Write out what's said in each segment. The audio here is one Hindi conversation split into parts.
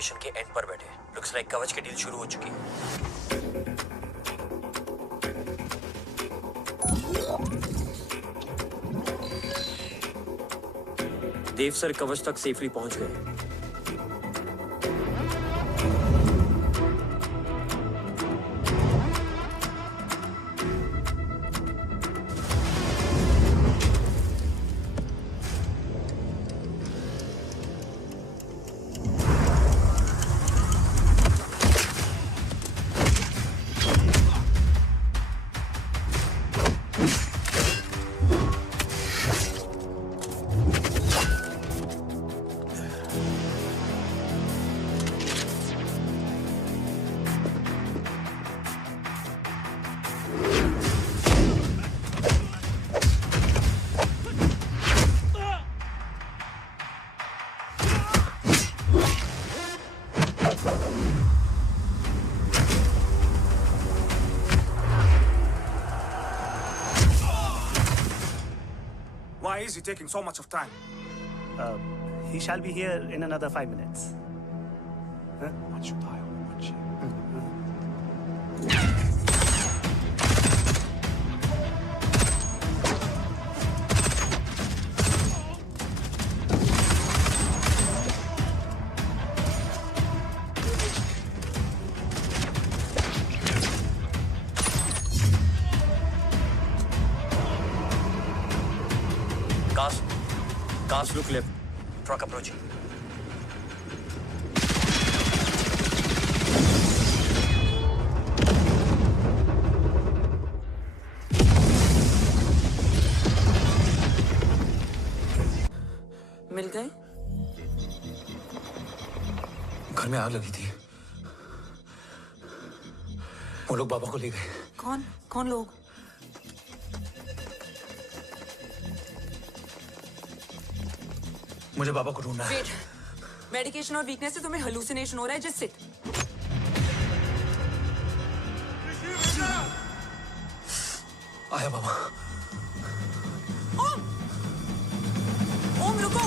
मिशन के एंड पर बैठे। लुक्स लाइक कवच की डील शुरू हो चुकी है। देव सर कवच तक सेफली पहुंच गए। Why is he taking so much of time? He shall be here in another 5 minutes. Huh? What should I watch? Cars look left. Truck approaching. मिल गए? घर में आग लगी थी। वो लोग बाबा को ले गए। कौन लोग? मुझे बाबा को ढूंढना है। वेट, मेडिकेशन और वीकनेस से तुम्हें हेलुसिनेशन हो रहा है। Just sit. आया बाबा। ओम रुको।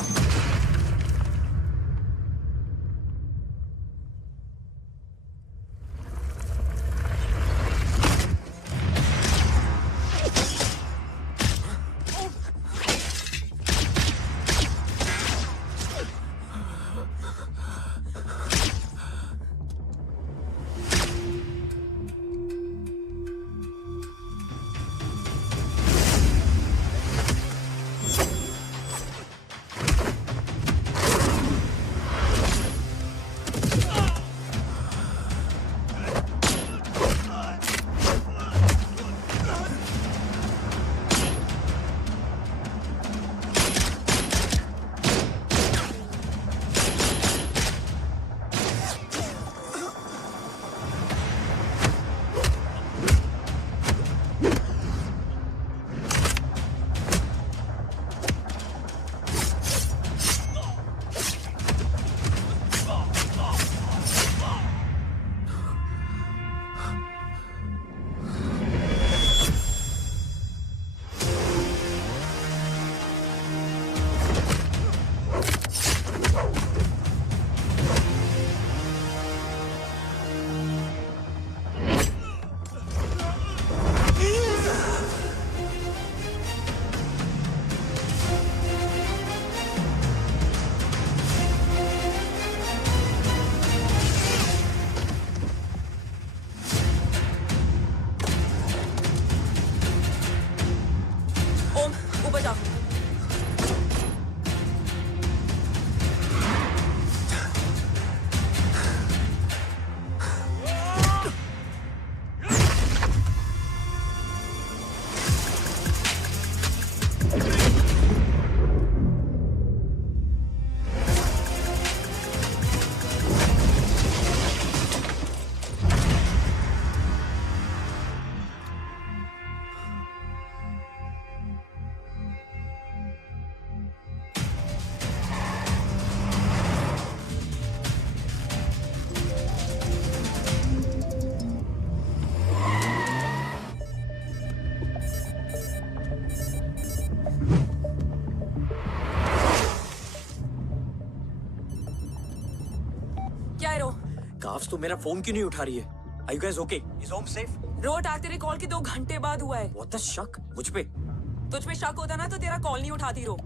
है रो? काफ्स तो मेरा फोन क्यों नहीं उठा रही है? Are you guys okay? Is home safe? रो अटैक तेरे कॉल के 2 घंटे बाद हुआ है। What the शक? मुझ पे? तुझ पे शक होता ना तो तेरा कॉल नहीं उठाती रो।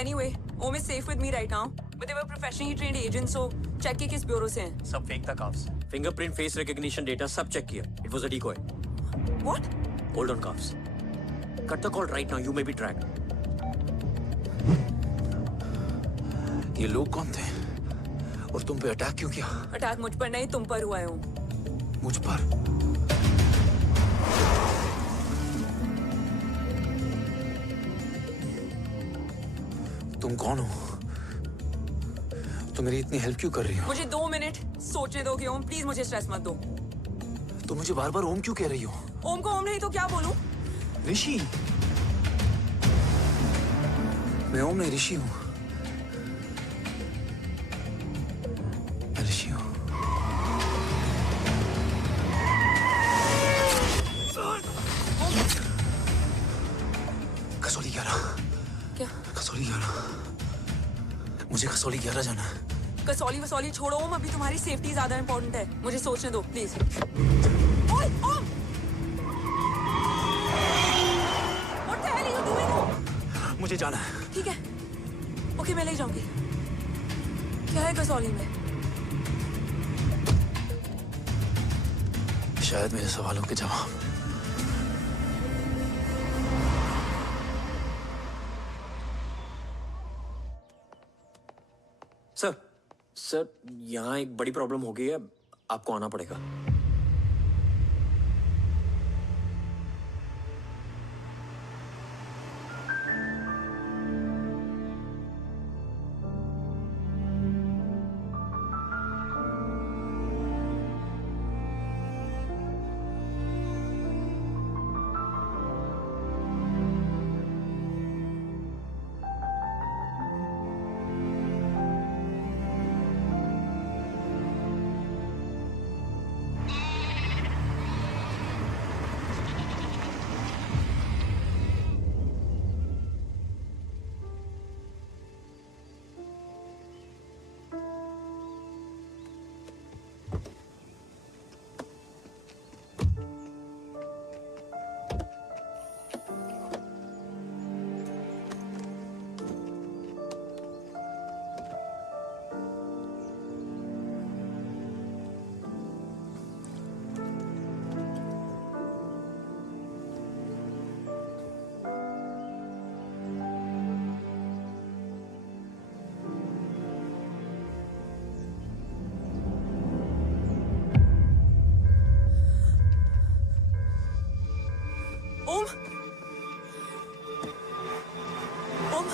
Anyway, Om is safe with me right now. But they were professionally trained agents, so check के किस ब्यूरो से हैं? सब फेक था carbs. Fingerprint, face recognition data सब चेक किया। It was a decoy. What? Hold on carbs. Cut the call right now. You may be tracked. ये लोग कौन थे? और तुम पे अटैक क्यों किया? अटैक मुझ पर नहीं तुम पर हुआ है ओम। मुझ पर? तुम कौन हो? तुम मेरी इतनी हेल्प क्यों कर रही हो? मुझे 2 मिनट सोचने दोगे ओम? प्लीज मुझे स्ट्रेस मत दो। तुम मुझे बार बार ओम क्यों कह रही हो? ओम को ओम नहीं तो क्या बोलूं? ऋषि। मैं ओम नहीं, ऋषि हूं। मैं ऋषि हूं। कसौली 11। क्या? कसौली 11। मुझे कसौली 11 जाना है। कसौली वसौली छोड़ो ओम, अभी तुम्हारी सेफ्टी ज्यादा इंपॉर्टेंट है। मुझे सोचने दो प्लीज। ओए ओम! What the hell are you doing, ओम? मुझे जाना है। ठीक है, ओके मैं ले जाऊंगी। क्या है कसौली में? शायद मेरे सवालों के जवाब। सर, यहाँ एक बड़ी प्रॉब्लम हो गई है। आपको आना पड़ेगा। ओम! ओम!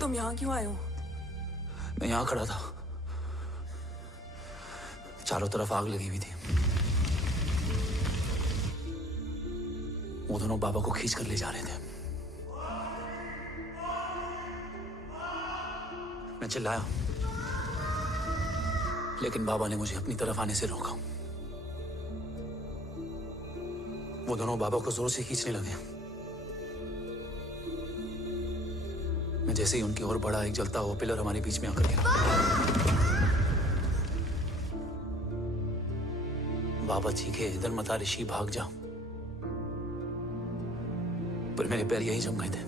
तुम यहाँ क्यों आए हो? मैं यहाँ खड़ा था। चारों तरफ आग लगी हुई थी। वो दोनों बाबा को खींच कर ले जा रहे थे। मैं चिल्लाया, लेकिन बाबा ने मुझे अपनी तरफ आने से रोका। वो दोनों बाबा को जोर से खींचने लगे। मैं जैसे ही उनकी ओर बढ़ा, एक जलता हुआ पिलर हमारे बीच में आकर गिरा। बाबा चीखे, इधर मत आ ऋषि, भाग जा। पर मेरे पैर यही जम गए थे।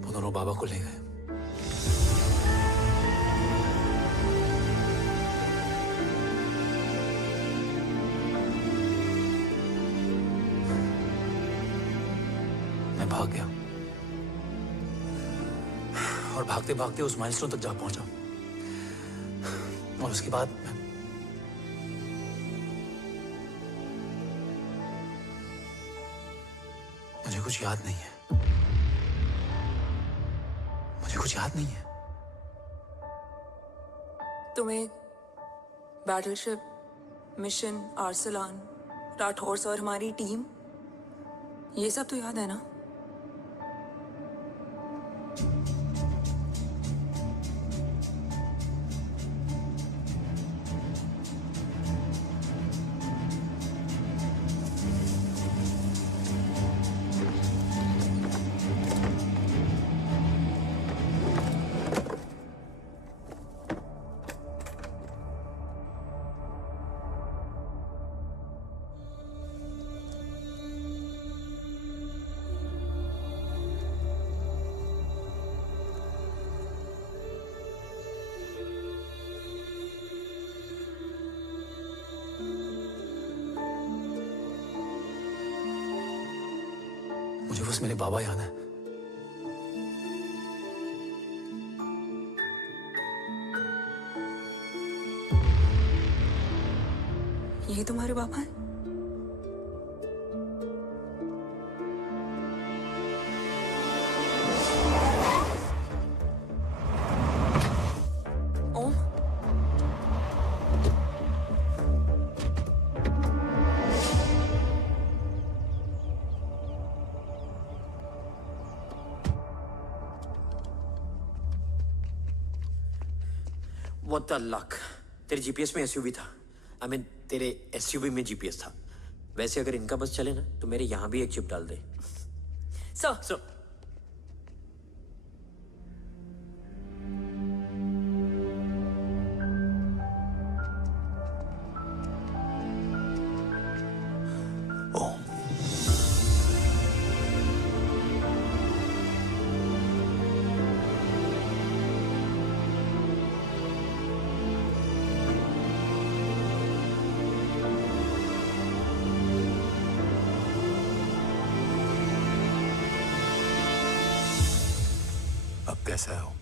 वो दोनों बाबा को ले गए। मैं भाग गया और भागते भागते उस माइलस्टोन तक जा पहुंचा। और उसके बाद मुझे कुछ याद नहीं है। मुझे कुछ याद नहीं है। तुम्हें बैटलशिप, मिशन, आर्सलान, राठौर और हमारी टीम, ये सब तो याद है ना? मुझे बस मेरे बाबा याद है। ये तुम्हारे पापा हैं? ओम, What the luck? तेरे जीपीएस में एसयूवी था। I mean, तेरे एसयूवी में जीपीएस था। वैसे अगर इनका बस चले ना तो मेरे यहाँ भी एक चिप डाल दे। सर, ओम, अब कैसा है ओम?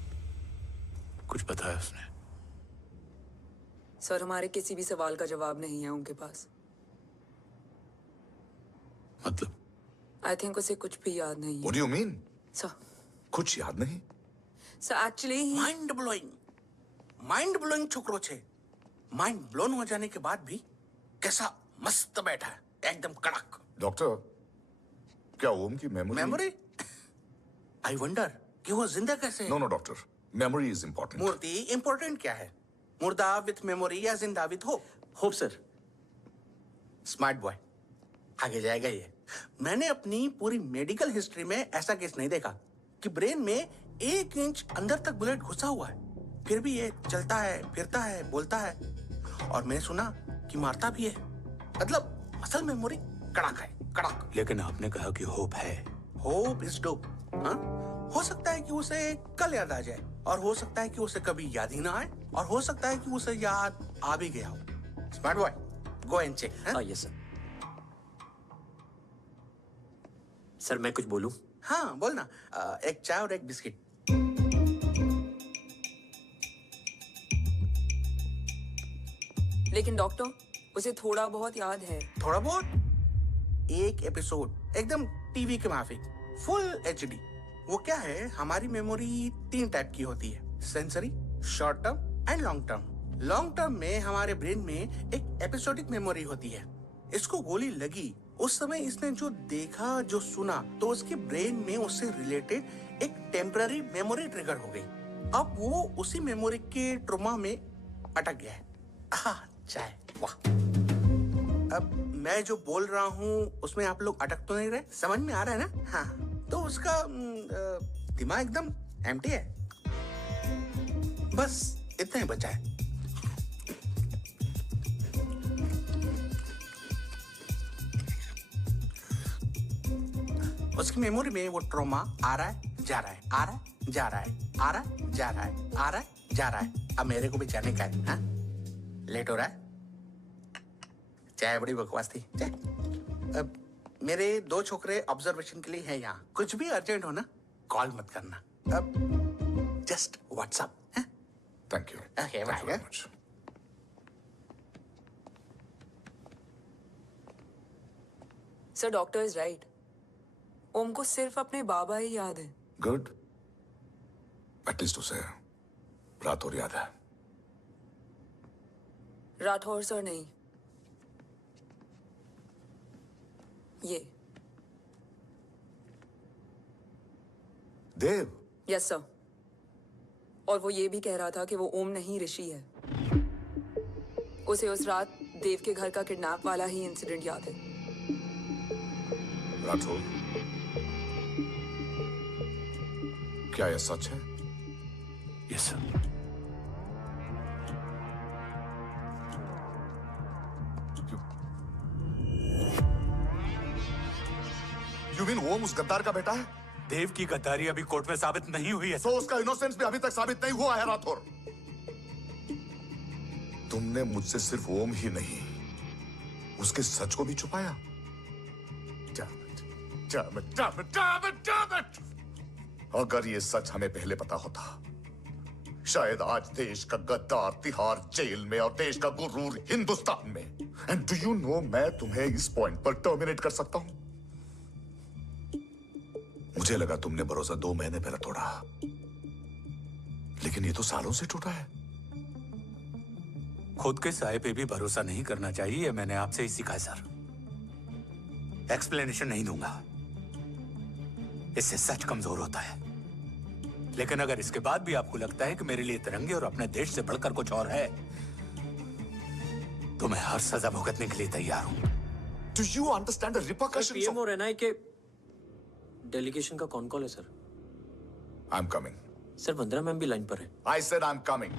कुछ बताया उसने? सर, हमारे किसी भी सवाल का जवाब नहीं है उनके पास। मतलब? आई थिंक उसे कुछ भी याद नहीं है। What do you mean? Sir, कुछ याद नहीं? सर एक्चुअली माइंड ब्लोइंग छोकरो छे। माइंड ब्लोन हो जाने के बाद भी कैसा मस्त बैठा है, एकदम कड़क। डॉक्टर, क्या ओम की मेमोरी? आई वंडर कि वो जिंदा कैसे है? No doctor, memory is important. मूर्ति इंपॉर्टेंट क्या है? मुर्दा विथ मेमोरी या जिंदा with hope? Hope sir. Smart boy, आगे जाएगा ये। मैंने अपनी पूरी मेडिकल हिस्ट्री में ऐसा केस नहीं देखा कि ब्रेन में 1 इंच अंदर तक बुलेट घुसा हुआ है, फिर भी ये चलता है, फिरता है, बोलता है, और मैंने सुना कि मारता भी है। मतलब असल मेमोरी कड़क है, कड़क। लेकिन आपने कहा कि होप है। Hope is dope. हाँ, हो सकता है कि उसे कल याद आ जाए, और हो सकता है कि उसे कभी याद ही ना आए, और हो सकता है कि उसे याद आ भी गया हो। Smart boy, go and check. Yes sir. Sir मैं कुछ बोलूं? हाँ बोलना। एक चाय और एक बिस्किट। लेकिन डॉक्टर, उसे थोड़ा बहुत याद है। थोड़ा बहुत? एक एपिसोड एकदम टीवी के माफिक, फुल एचडी। वो क्या है, हमारी मेमोरी 3 टाइप की होती है, sensory, short term and long term. Long term में हमारे ब्रेन में एक एपिसोडिक मेमोरी होती है। इसको गोली लगी उस समय इसने जो देखा, जो सुना, तो उसके ब्रेन में उससे रिलेटेड एक टेम्पररी मेमोरी ट्रिगर हो गई। अब वो उसी मेमोरी के ट्रॉमा में अटक गया है। चाय। वाह। अब मैं जो बोल रहा हूँ उसमें आप लोग अटक तो नहीं रहे? समझ में आ रहा है ना? हाँ, तो उसका दिमाग एकदम एम्प्टी है। बस इतना ही बचा है। उसकी मेमोरी में वो ट्रॉमा आ रहा है, जा रहा है, आ रहा है, जा रहा है, आ रहा है, जा रहा है, आ रहा है, जा रहा है। अब मेरे को भी जाने का है। हाँ, लेट हो रहा है। चाय बड़ी बकवास थी। चाय। अब मेरे 2 छोकरे ऑब्जर्वेशन के लिए हैं यहाँ। कुछ भी अर्जेंट हो ना, कॉल मत करना। अब just WhatsApp. Thank you. Okay, Thank you very right. much. Sir doctor is right. Om को सिर्फ अपने बाबा ही याद है। Good. At least उसे रात और याद है। राठौर सर नहीं, ये। देव। Yes sir. और वो ये भी कह रहा था कि वो ओम नहीं ऋषि है। उसे उस रात देव के घर का किडनैप वाला ही इंसिडेंट याद है। राठौर, क्या यह सच है? Yes sir. You mean ओम उस गद्दार का बेटा है? देव की गद्दारी अभी कोर्ट में साबित नहीं हुई है। तो उसका इनोसेंस भी अभी तक साबित नहीं हुआ है राठौर। तुमने मुझसे सिर्फ ओम ही नहीं, उसके सच को भी छुपाया। Damn it! अगर ये सच हमें पहले पता होता, शायद आज देश का गद्दार तिहाड़ जेल में और देश का गुरूर हिंदुस्तान में। एंड डू यू नो, मैं तुम्हें इस पॉइंट पर टर्मिनेट कर सकता हूं। मुझे लगा तुमने भरोसा 2 महीने पहले तोड़ा, लेकिन ये तो सालों से टूटा है। खुद के साए पे भी भरोसा नहीं करना चाहिए, मैंने आपसे ही सीखा है सर। एक्सप्लेनेशन नहीं दूंगा, इससे सच कमजोर होता है। लेकिन अगर इसके बाद भी आपको लगता है कि मेरे लिए तिरंगे और अपने देश से बढ़कर कुछ और है, तो मैं हर सजा भुगतने के लिए तैयार हूं। Do you understand the repercussions PM of... और एनआई के डेलीगेशन का कौन कॉल है sir? I'm coming. Sir Vandana ma'am भी लाइन पर है। I said I'm coming.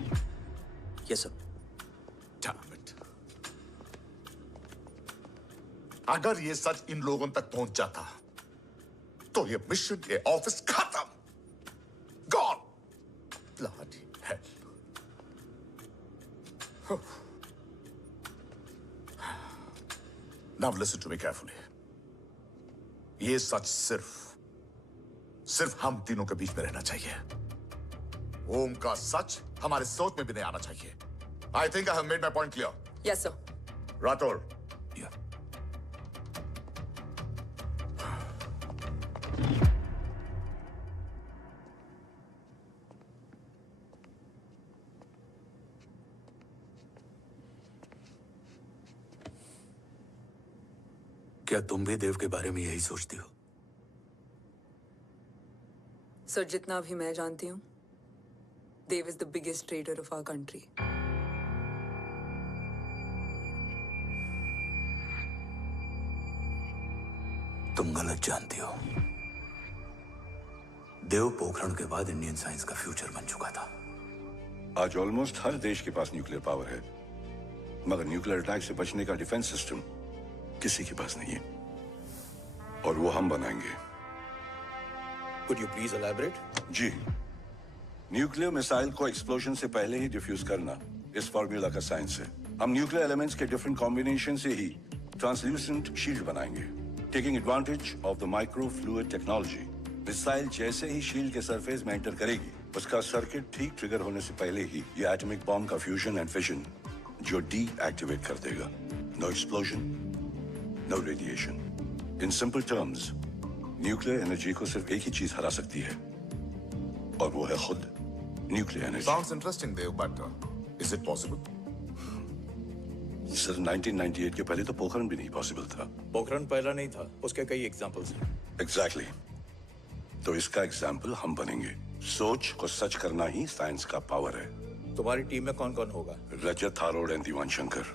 Yes sir. Damn it. अगर ये सच इन लोगों तक पहुंच जाता, तो ये मिशन, ये ऑफिस खत्म। Gone. Bloody hell. Now listen to me carefully. ये सच सिर्फ हम तीनों के बीच में रहना चाहिए। ओम का सच हमारे सोच में भी नहीं आना चाहिए। I think I have made my point clear. Yes sir. Rathore, Yeah. क्या तुम भी देव के बारे में यही सोचती हो? सर जितना भी मैं जानती हूँ, Dev is the biggest trader of our country. तुम गलत जानती हो। देव पोखरण के बाद इंडियन साइंस का फ्यूचर बन चुका था। आज ऑलमोस्ट हर देश के पास न्यूक्लियर पावर है, मगर न्यूक्लियर अटैक से बचने का डिफेंस सिस्टम किसी के पास नहीं है, और वो हम बनाएंगे। Could you please elaborate? जी, न्यूक्लियर मिसाइल को एक्सप्लोजन से पहले ही डिफ्यूज करना इस फॉर्मूला का साइंस है। हम न्यूक्लियर एलिमेंट्स के डिफरेंट कॉम्बिनेशन से ही ट्रांसल्यूसेंट शील्ड बनाएंगे, taking advantage of the micro fluid technology. Missile जैसे ही शील्ड के सरफेस में एंटर करेगी, उसका सर्किट ठीक ट्रिगर होने से पहले ही ये एटॉमिक बॉम्ब का फ्यूजन एंड फिशन जो डीएक्टिवेट कर देगा। No explosion, no radiation. In simple terms, nuclear energy को सिर्फ एक ही चीज हरा सकती है, और वो है खुद nuclear energy. Sounds interesting, Dev, but is it possible? Sir 1998 के पहले तो पोखरण भी नहीं पॉसिबल था। पोखरण पहला नहीं था, उसके कई एग्जांपल्स हैं। एग्जैक्टली। तो इसका एग्जाम्पल हम बनेंगे। सोच को सच करना ही साइंस का पावर है। तुम्हारी टीम में कौन कौन होगा? Rajat, Tharod and Diwan Shankar.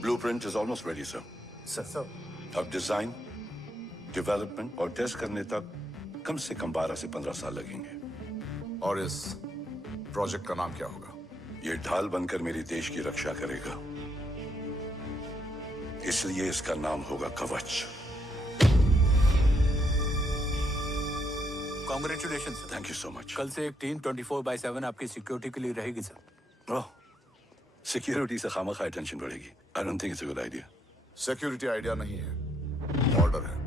Blueprint is almost ready sir. Sir. अब डिजाइन, डेवलपमेंट और टेस्ट करने तक कम से कम 12 से 15 साल लगेंगे। और इस प्रोजेक्ट का नाम क्या होगा? ये ढाल बनकर मेरे देश की रक्षा करेगा, इसलिए इसका नाम होगा कवच। Congratulation sir. Thank you so much. कल से एक टीम 24/7 आपकी सिक्योरिटी के लिए रहेगी सर। ओह, सिक्योरिटी से खामखा टेंशन बढ़ेगी। I don't think it's a good idea. Security idea नहीं है, ऑर्डर है।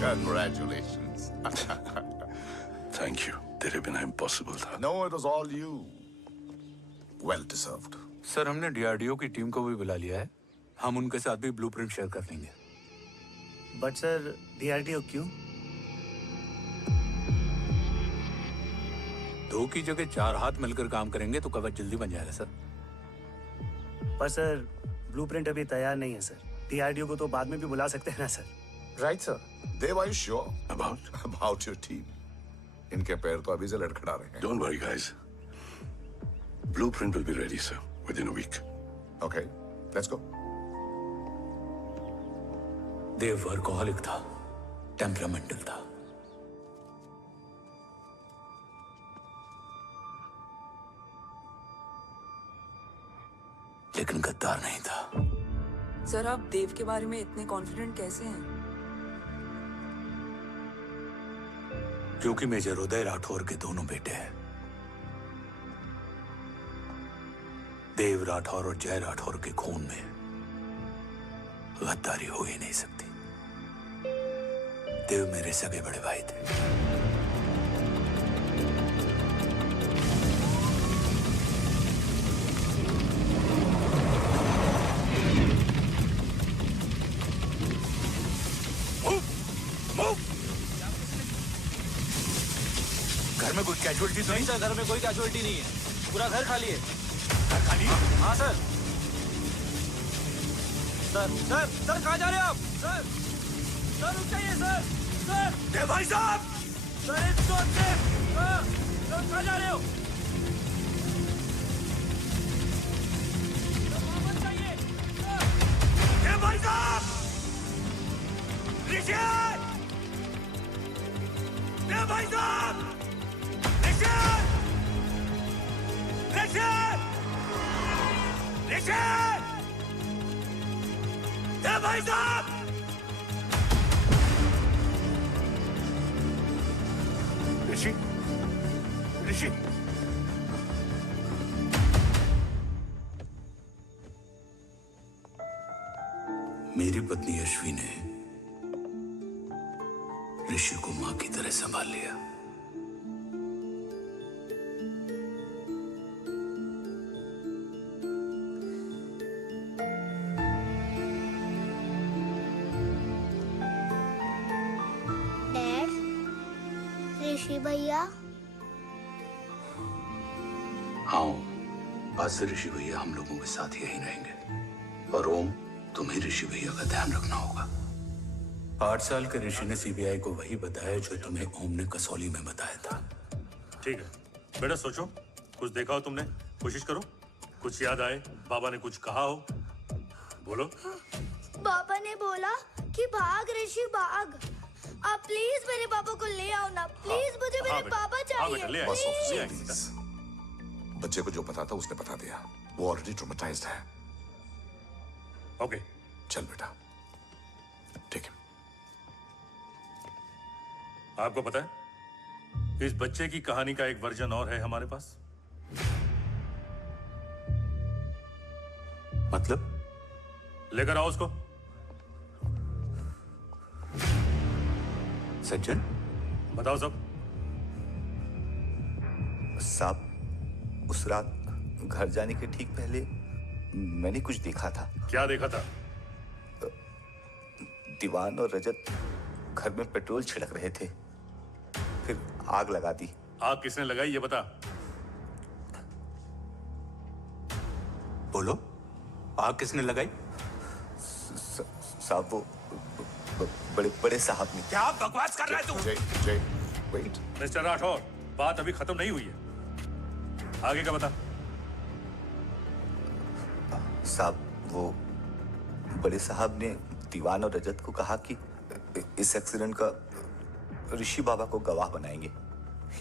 Congratulations. थैंक यू, तेरे बिना इम्पॉसिबल था। No, it was all you. Well deserved. Sir हमने डीआरडीओ की टीम को भी बुला लिया है, हम उनके साथ भी ब्लूप्रिंट शेयर कर लेंगे। But sir, DRDO क्यों? 2 की जगह 4 हाथ मिलकर काम करेंगे तो कवच जल्दी बन जाएगा सर। पर सर ब्लूप्रिंट अभी तैयार नहीं है सर। DRDO को तो बाद में भी बुला सकते हैं ना sir. Right, sir. Dev, are you sure about your team? इनके पैर तो अभी से लड़खड़ा रहे हैं। Don't worry, guys. Blueprint will be ready, sir, within a week. Okay, let's go. Dev workaholic था, टेम्परामेंटल था। लेकिन गद्दार नहीं था। सर आप देव के बारे में इतने कॉन्फिडेंट कैसे हैं? क्योंकि मेजर उदय राठौर के दोनों बेटे हैं। देव राठौर और जय राठौर के खून में गद्दारी हो ही नहीं सकती। देव मेरे सगे बड़े भाई थे। घर में कोई कैजुअलिटी तो नहीं? सर घर में कोई कैजुअलिटी नहीं है, पूरा घर खाली है। घर खाली? हाँ सर। सर कहाँ जा रहे हो आप? सर रुक जाइए सर। देव भाई साहब! सर इस रोड से। सर कहाँ जा रहे हो? सर वापस जाइए। देव भाई साहब! ऋषि! देव भाई साहब! ऋषि! देव भाई साहब! ऋषि! मेरी पत्नी अश्वी ने ऋषि को मां की तरह संभाल लिया। डैड, ऋषि भैया। हाँ, आज से ऋषि भैया हम लोगों के साथ यहीं रहेंगे। और ओम, तुम्हें ऋषि भैया का ध्यान रखना होगा। 8 साल के ऋषि ने सीबीआई को वही बताया जो तुम्हें ओम ने कसौली में बताया था। ठीक है बेटा, सोचो, कुछ देखा हो तुमने, कोशिश करो, कुछ याद आए, बाबा ने कुछ कहा हो, बोलो। पापा ने बोला कि भाग ऋषि भाग। आप प्लीज मेरे पापा को ले आओ ना, प्लीज मुझे मेरे पापा चाहिए। ले बस आए। ऑफिसर, बच्चे को जो पता था उसने बता दिया। वो ऑलरेडी ट्रॉमेटाइज्ड है। ओके, चल बेटा, ठीक है। आपको पता है इस बच्चे की कहानी का एक वर्जन और है हमारे पास। मतलब? लेकर आओ उसको। सज्जन, बताओ सब। साहब, उस रात घर जाने के ठीक पहले मैंने कुछ देखा था। क्या देखा था? दीवान और रजत घर में पेट्रोल छिड़क रहे थे, फिर आग लगा दी। आग किसने लगाई ये बता। बोलो, आग किसने लगाई? साहब, वो बड़े बड़े साहब ने। क्या बकवास कर रहा है तू? जय, वेट। मिस्टर राठौर, बात अभी खत्म नहीं हुई है। आगे का बता। साहब, वो बड़े साहब ने दीवान और रजत को कहा कि इस एक्सीडेंट का ऋषि बाबा को गवाह बनाएंगे।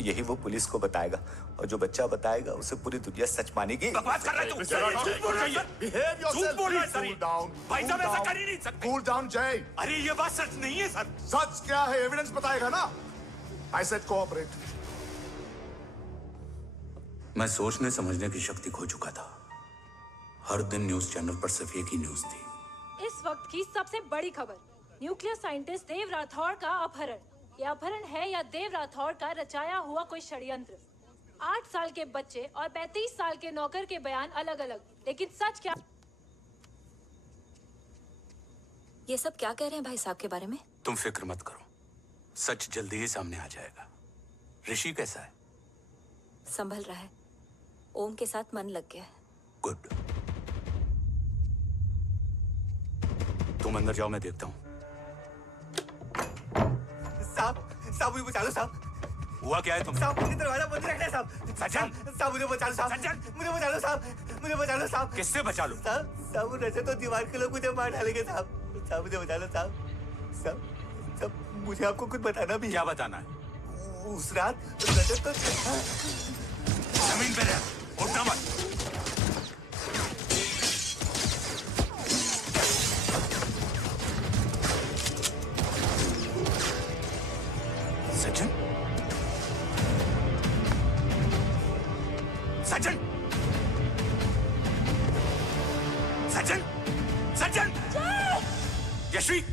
यही वो पुलिस को बताएगा और जो बच्चा बताएगा उसे पूरी दुनिया सच मानेगी। बकवास कर रहा है तू। झूठ बोल रहा है। Behave yourself. झूठ बोल रहा है सर। Cool down. भाई साहब ऐसा कर ही नहीं सकते। Cool down, जय। अरे ये बात सच नहीं है सर। सच क्या है? एविडेंस बताएगा ना। I said cooperate. मैं सोचने समझने की शक्ति खो चुका था। हर दिन न्यूज चैनल पर सिर्फ एक ही न्यूज थी। इस वक्त की सबसे बड़ी खबर, न्यूक्लियर साइंटिस्ट देव राठौड़ का अपहरण। यह अपहरण है या देव राठौड़ का रचाया हुआ कोई षड्यंत्र। 8 साल के बच्चे और 35 साल के नौकर के बयान अलग अलग, लेकिन सच क्या? ये सब क्या कह रहे हैं भाई साहब के बारे में? तुम फिक्र मत करो, सच जल्दी ही सामने आ जाएगा। ऋषि कैसा है? संभल रहा है। ओम के साथ मन लग गया है। गुड। तुम अंदर जाओ, मैं देखता हूँ। साहब मुझे बचा लो साहब। हुआ क्या है तुम? साहब मुझे दरवाजा बंद रखना है साहब। सज्जन, साहब मुझे बचा लो साहब। सज्जन, मुझे बचा लो साहब। मुझे बचा लो साहब। किससे बचा लो? साहब रजत तो दीवार के लोग मुझे मार डालेंगे साहब। साहब मुझे बचा लो साहब। साहब मुझे आपको कुछ बताना भी है। क्या बताना है? उस रात रजत तो जमीन पे रह, उठना मत। सज्जन, सज्जन, सज्जन, सज्जन, यशवी,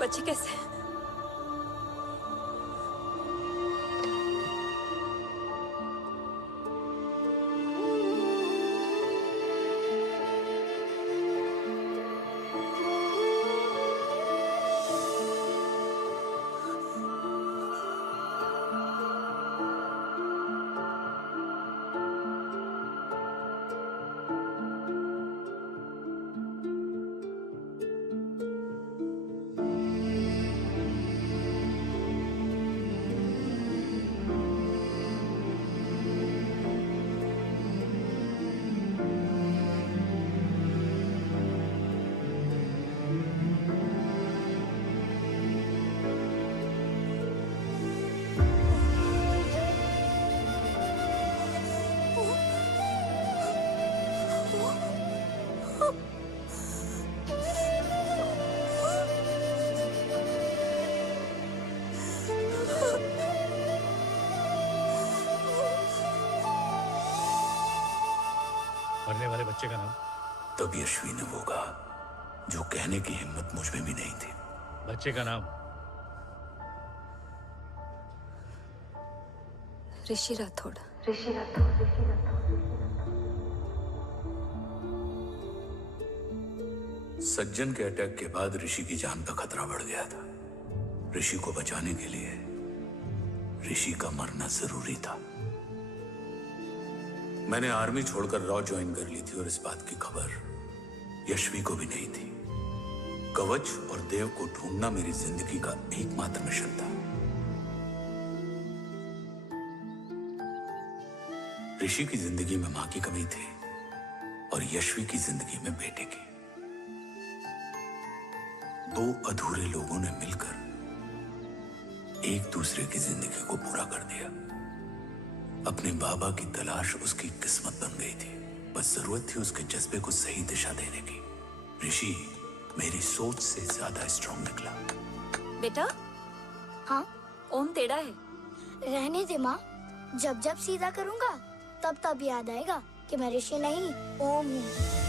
बच्चे कैसे हैं? मरने वाले बच्चे का नाम? तब यशवी ने वो कहा जो कहने की हिम्मत मुझ में भी नहीं थी। बच्चे का नाम? ऋषि राठौड़। सज्जन के अटैक के बाद ऋषि की जान का खतरा बढ़ गया था। ऋषि को बचाने के लिए ऋषि का मरना जरूरी था। मैंने आर्मी छोड़कर रॉ ज्वाइन कर ली थी और इस बात की खबर यशवी को भी नहीं थी। कवच और देव को ढूंढना मेरी जिंदगी का एकमात्र मिशन था। ऋषि की जिंदगी में मां की कमी थी और यशवी की जिंदगी में बेटे की। दो अधूरे लोगों ने मिलकर एक दूसरे की जिंदगी को पूरा कर दिया। अपने बाबा की तलाश उसकी किस्मत बन गई थी, बस जरूरत थी उसके जज्बे को सही दिशा देने की। ऋषि मेरी सोच से ज्यादा स्ट्रांग निकला। बेटा, हाँ ओम टेढ़ा है। रहने दे माँ, जब जब सीधा करूँगा तब तब याद आएगा कि मैं ऋषि नहीं ओम हूँ।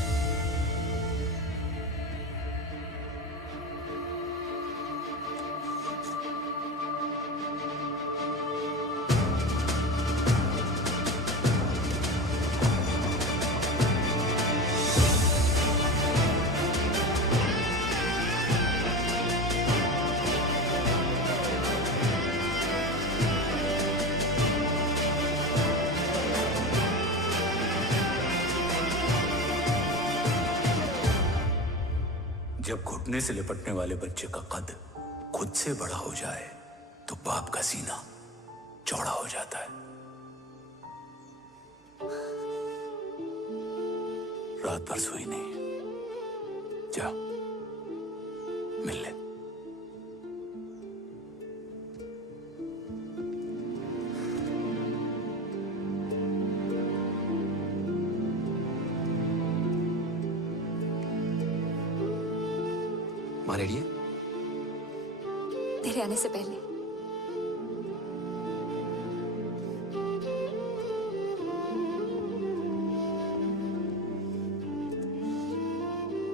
जब घुटने से लिपटने वाले बच्चे का कद खुद से बड़ा हो जाए तो बाप का सीना चौड़ा हो जाता है। रात भर सोई नहीं, जा मिल ले। माँ रेडी है? तेरे आने से पहले।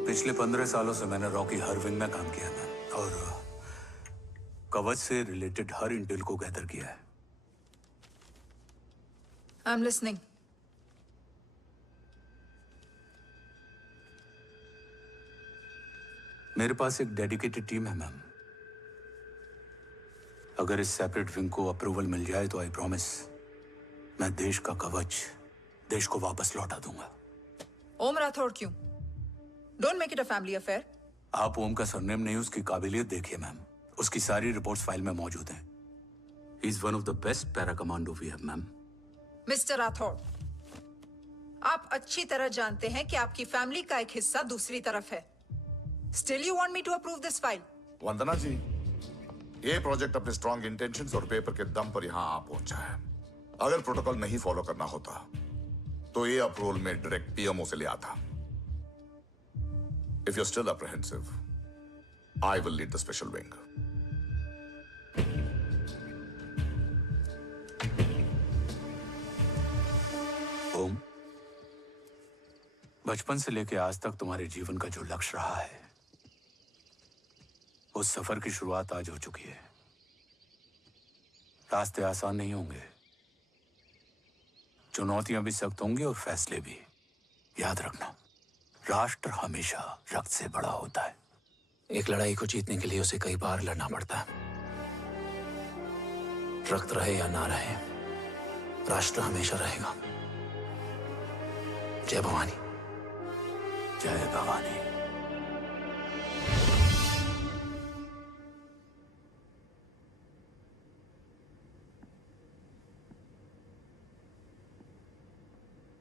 पिछले 15 सालों से मैंने रॉकी हर विंग में काम किया था और कवच से रिलेटेड हर इंटेल को गैदर किया है। I am listening. मेरे पास एक डेडिकेटेड टीम है मैम। अगर इस सेपरेट विंग को अप्रूवल मिल जाए तो आई प्रॉमिस मैं देश का कवच देश को वापस लौटा दूंगा। ओम राठौड़ क्यों? Don't make it a family affair. आप ओम का सरनेम नहीं, उसकी काबिलियत देखिए मैम। उसकी सारी रिपोर्ट्स फाइल में मौजूद हैं। He is one of the best para commando we have ma'am. Mister Rathore, आप अच्छी तरह जानते हैं कि आपकी फैमिली का एक हिस्सा दूसरी तरफ है। Still you want me to approve this file? वंदना जी, ये प्रोजेक्ट अपने स्ट्रॉन्ग इंटेंशंस और पेपर के दम पर यहाँ आ पहुंचा है। अगर प्रोटोकॉल नहीं फॉलो करना होता तो ये अप्रूवल में डायरेक्ट पीएमओ से ले आता। If you're still apprehensive, I will lead the special wing. ओम, बचपन से लेकर आज तक तुम्हारे जीवन का जो लक्ष्य रहा है, उस सफर की शुरुआत आज हो चुकी है। रास्ते आसान नहीं होंगे, चुनौतियां भी सख्त होंगी और फैसले भी। याद रखना, राष्ट्र हमेशा रक्त से बड़ा होता है। एक लड़ाई को जीतने के लिए उसे कई बार लड़ना पड़ता है। रक्त रहे या ना रहे, राष्ट्र हमेशा रहेगा। जय भवानी। जय भवानी।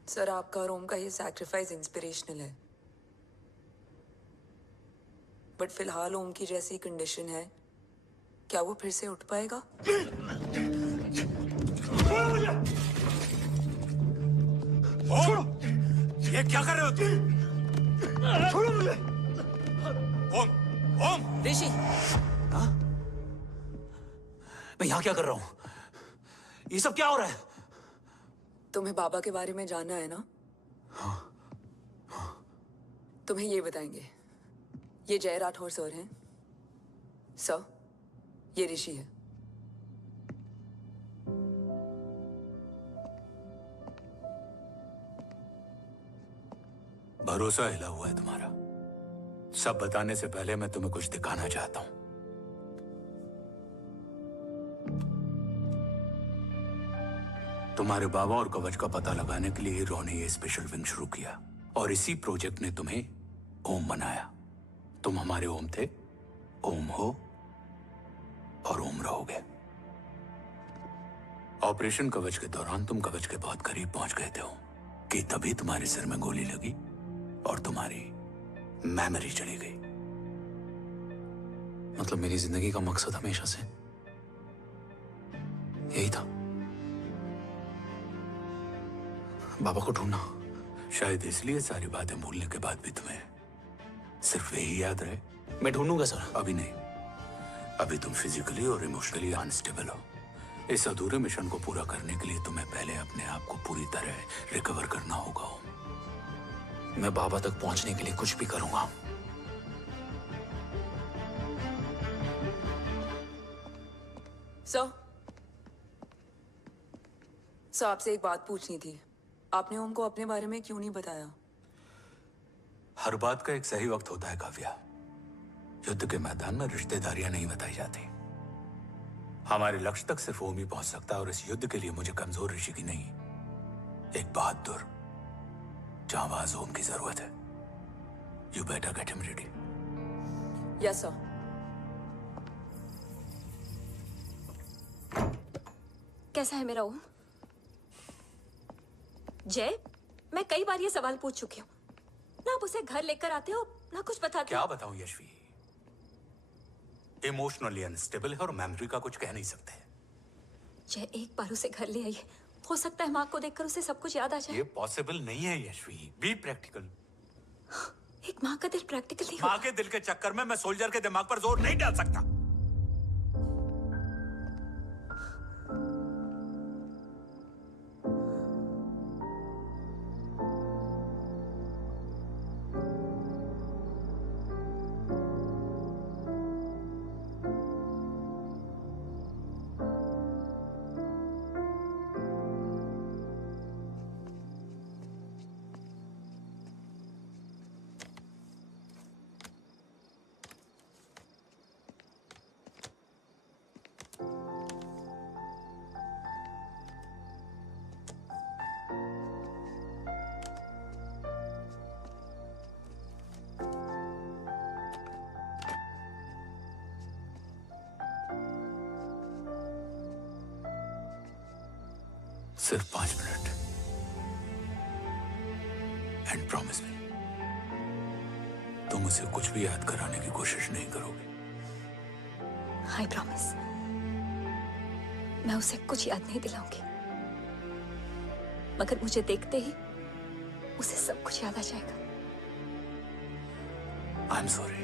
सर, आपका और ओम का ये सैक्रिफाइस इंस्पिरेशनल है, बट फिलहाल ओम की जैसी कंडीशन है, क्या वो फिर से उठ पाएगा? छोड़ो! ये क्या कर रहे हो तुम? छोड़ो मुझे! ओम! ओम! ऋषि! हाँ? मैं यहाँ क्या कर रहा हूँ? ये सब क्या हो रहा है? तुम्हें बाबा के बारे में जानना है ना? हाँ। तुम्हें ये बताएंगे। ये जय राठौर सर हैं। सर, ये ऋषि है। भरोसा हिला हुआ है तुम्हारा। सब बताने से पहले मैं तुम्हें कुछ दिखाना चाहता हूं। तुम्हारे बाबा और कवच का पता लगाने के लिए हीरो ने ये स्पेशल विंग शुरू किया और इसी प्रोजेक्ट ने तुम्हें ओम बनाया। तुम हमारे ओम थे, ओम हो और ओम रहोगे। ऑपरेशन कवच के दौरान तुम कवच के बहुत करीब पहुंच गए थे कि तभी तुम्हारे सिर में गोली लगी और तुम्हारी मेमोरी चली गई। मतलब मेरी जिंदगी का मकसद हमेशा से यही था। बाबा को ढूंढना। शायद इसलिए सारी बातें भूलने के बाद भी तुम्हें सिर्फ यही याद रहे। मैं ढूंढूंगा सर। अभी नहीं। अभी तुम फिजिकली और इमोशनली अनस्टेबल हो। इस अधूरे मिशन को पूरा करने के लिए तुम्हें पहले अपने आप को पूरी तरह रिकवर करना होगा। मैं बाबा तक पहुंचने के लिए कुछ भी करूंगा। सर आपसे एक बात पूछनी थी। आपने ओम को अपने बारे में क्यों नहीं बताया? हर बात का एक सही वक्त होता है काव्या। युद्ध के मैदान में रिश्तेदारियां नहीं बताई जाती। हमारे लक्ष्य तक सिर्फ ओम ही पहुंच सकता है, और इस युद्ध के लिए मुझे कमजोर ऋषि की नहीं, एक बहादुर जांबाज ओम की जरूरत है। You better get him ready. Yes sir. कैसा है मेरा ओम? जय, मैं कई बार ये सवाल पूछ चुकी हूँ। ना आप उसे घर लेकर आते हो, ना कुछ बताते क्या हो। बताऊं यशवी? इमोशनली अनस्टेबल है और मेमोरी का कुछ कह नहीं सकते। जय, एक बार उसे घर ले आइए। हो सकता है माँ को देखकर उसे सब कुछ याद आ जाए। ये पॉसिबल नहीं है यशवी। Be practical. एक माँ का दिल प्रैक्टिकल नहीं माँ के दिल के चक्कर में मैं सोल्जर के दिमाग पर जोर नहीं डाल सकता। सिर्फ 5 मिनट। एंड प्रॉमिस मी, तुम उसे कुछ भी याद कराने की कोशिश नहीं करोगे। आई प्रॉमिस, मैं उसे कुछ याद नहीं दिलाऊंगी, मगर मुझे देखते ही उसे सब कुछ याद आ जाएगा। I am sorry.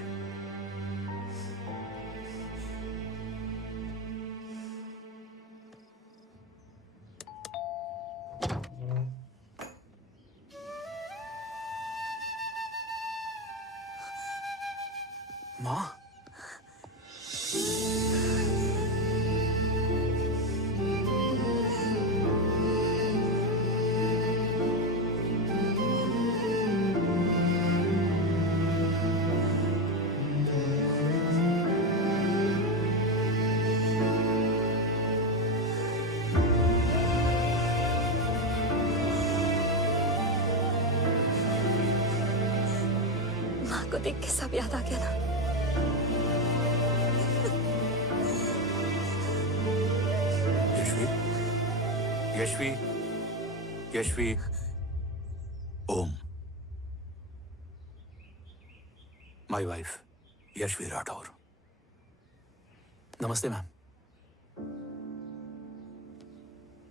माँ, माँ को देख के सब याद आ गया ना। Yashvi, Yashvi, Om, my wife Yashvi Rathore. नमस्ते मैम।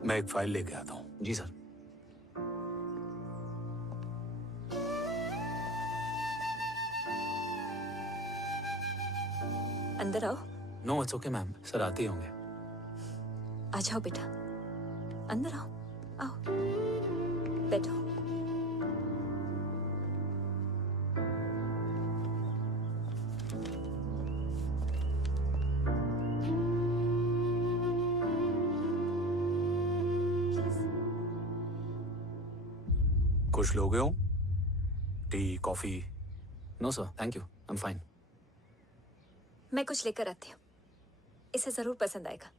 मैं एक फाइल लेके आता हूँ। जी सर। अंदर आओ। No it's okay ma'am, sir आते ही होंगे। आ जाओ बेटा, अंदर आओ। आओ, बैठो। कुछ लोगे हो? Tea, coffee? No sir, thank you, I am fine. मैं कुछ लेकर आती हूँ, इसे जरूर पसंद आएगा।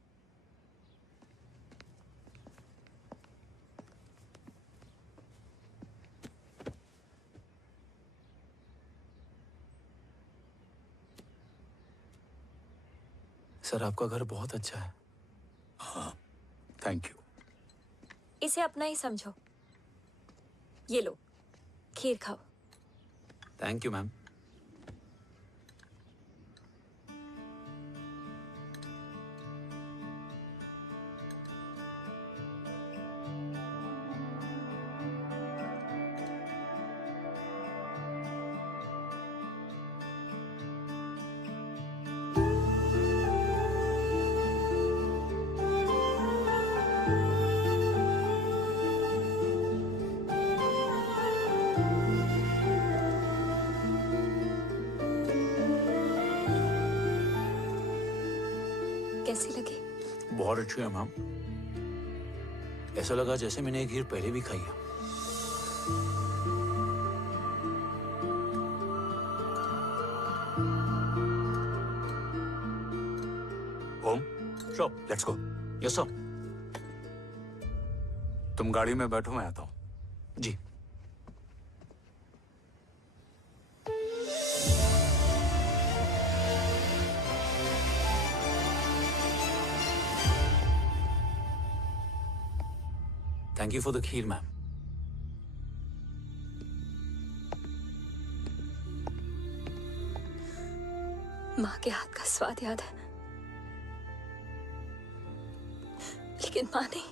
सर आपका घर बहुत अच्छा है। हाँ, थैंक यू। इसे अपना ही समझो। ये लो, खीर खाओ। Thank you ma'am. कैसी लगी? बहुत अच्छी है मैम। ऐसा लगा जैसे मैंने एक खीर पहले भी खाई है। ओम, चलो लेट्स गो। Yes sir. तुम गाड़ी में बैठो, मैं आता हूं। जी। Thank you for the kheer, ma'am. माँ के हाथ का स्वाद याद है, लेकिन माँ नहीं।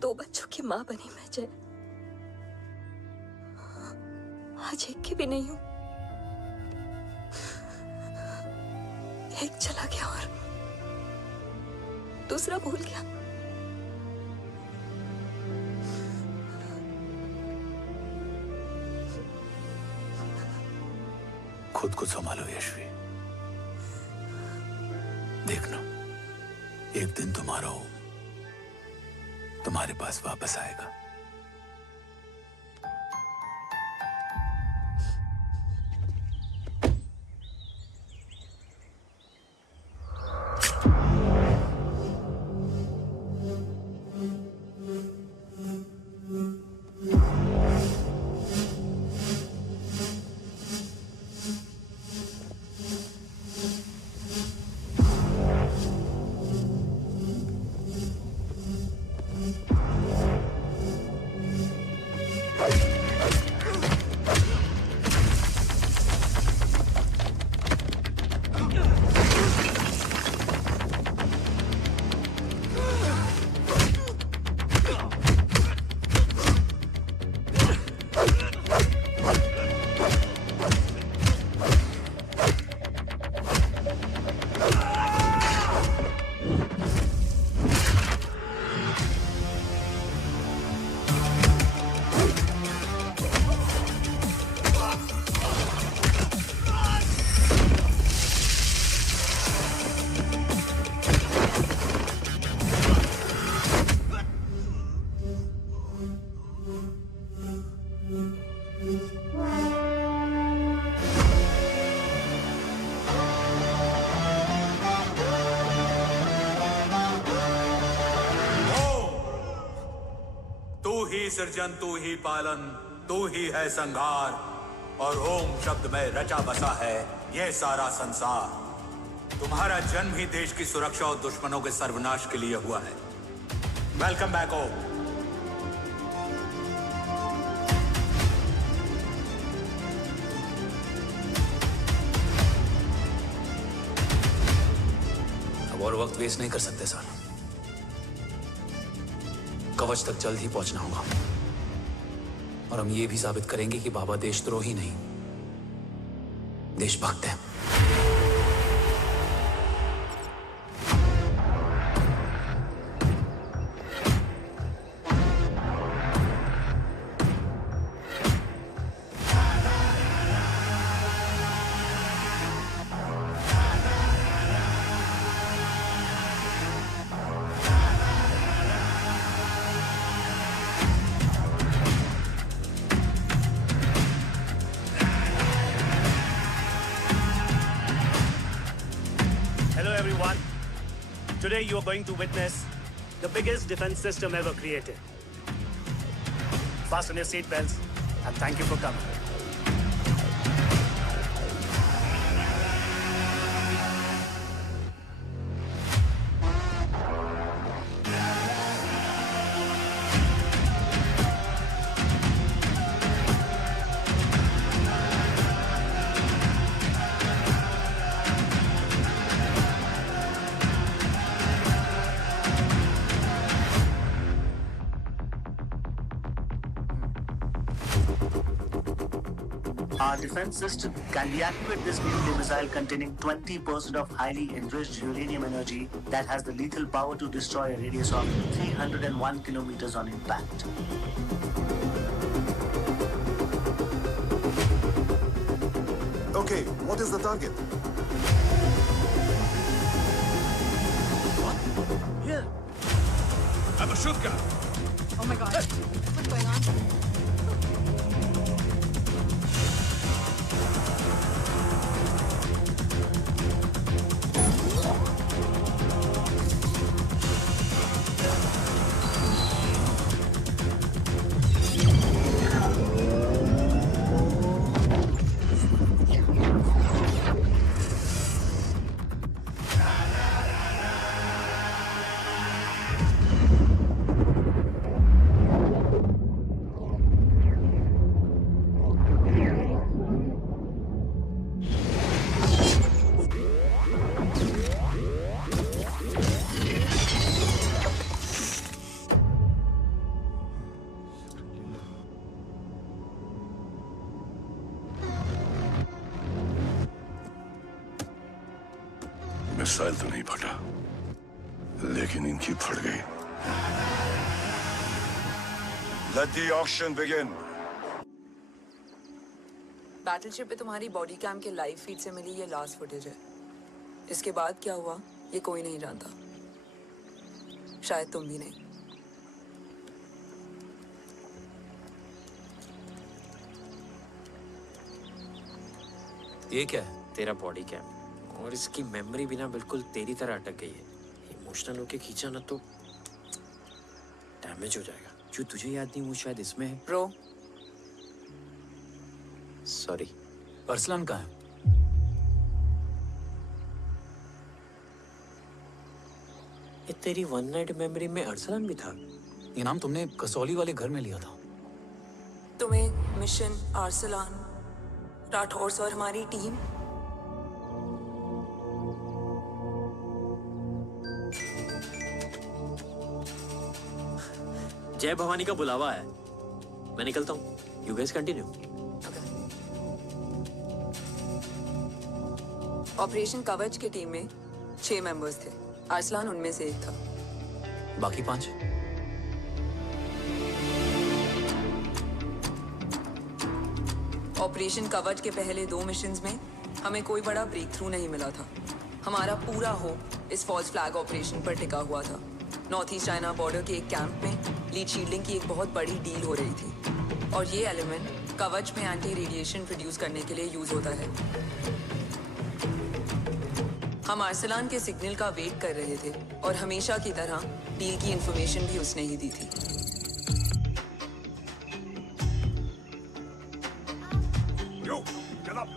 2 बच्चों की माँ बनी मैं जय। आज एक की भी नहीं हूं। एक चला गया और दूसरा भूल गया। खुद को संभालो यशवी। देखना, एक दिन तुम्हारा हो तुम्हारे पास वापस आएगा। सृजन तू ही पालन, तू ही है संहार, और ओम शब्द में रचा बसा है ये सारा संसार। तुम्हारा जन्म ही देश की सुरक्षा और दुश्मनों के सर्वनाश के लिए हुआ है। वेलकम बैक ओम। अब और वक्त वेस्ट नहीं कर सकते सर। कवच तक जल्द ही पहुंचना होगा और हम ये भी साबित करेंगे कि बाबा देशद्रोही नहीं, देशभक्त हैं। Today you are going to witness the biggest defense system ever created. Fasten your seat belts and thank you for coming. Our defense system can deactivate this nuclear missile containing 20% of highly enriched uranium energy that has the lethal power to destroy a radius of 301 kilometers on impact. Okay, what is the target? Missile तो नहीं फटा, लेकिन इनकी फट गई। Let the auction begin. Battleship पे तुम्हारी बॉडी कैम के लाइव फीड से मिली ये लास्ट फुटेज है। इसके बाद क्या हुआ ये कोई नहीं जानता, शायद तुम भी नहीं। ये क्या है? तेरा बॉडी कैम, और इसकी मेमोरी भी ना बिल्कुल तेरी तरह अटक गई है। इमोशनल होके खींचा ना तो डैमेज हो जाएगा। जो तुझे याद नहीं वो शायद इसमें है। Bro sorry. अरसलान कहाँ है? ये तेरी वन नाइट मेमोरी में अरसलान भी था? ये नाम तुमने कसौली वाले घर में लिया था। तुम्हें मिशन आर्सलान, राठौर और हमारी टीम। जय भवानी का बुलावा है, मैं निकलता हूँ। You guys continue. ऑपरेशन कवच की टीम में 6 मेंबर्स थे, आर्सलान उनमें से एक था। बाकी 5? ऑपरेशन कवच के पहले 2 मिशंस में हमें कोई बड़ा ब्रेक थ्रू नहीं मिला था। हमारा पूरा होप इस फॉल्स फ्लैग ऑपरेशन पर टिका हुआ था। नॉर्थ ईस्ट चाइना बॉर्डर के एक कैंप में लीड शील्डिंग की एक बहुत बड़ी डील हो रही थी, और ये एलिमेंट कवच में एंटी रेडिएशन प्रोड्यूस करने के लिए यूज होता है। हम आर्सलान के सिग्नल का वेट कर रहे थे, और हमेशा की तरह डील की इंफॉर्मेशन भी उसने ही दी थी। Yo, get up.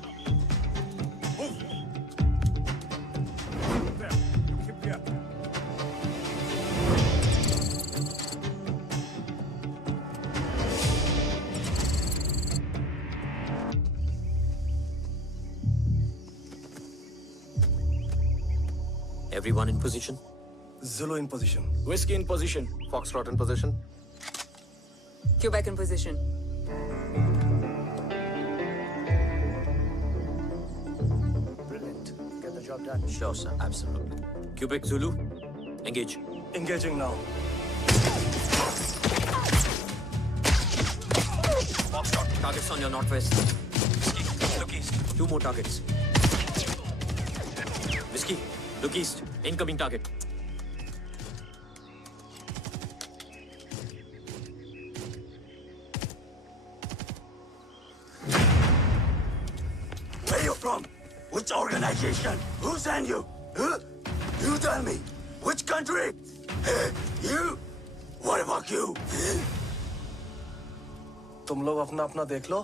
Move. There. You keep there. Everyone in position? Zulu in position. Whiskey in position. Foxtrot in position. Quebec in position. Brilliant. Get the job done. Sure, sir. Absolutely. Quebec Zulu, engage. Engaging now. Foxtrot, targets on your northwest. Whiskey, look east. 2 more targets. Whiskey, look east. Incoming target. Where you from? Which organization? Who sent you? Huh? You tell me. Which country? You? What about you? तुम लोग अपना अपना देख लो,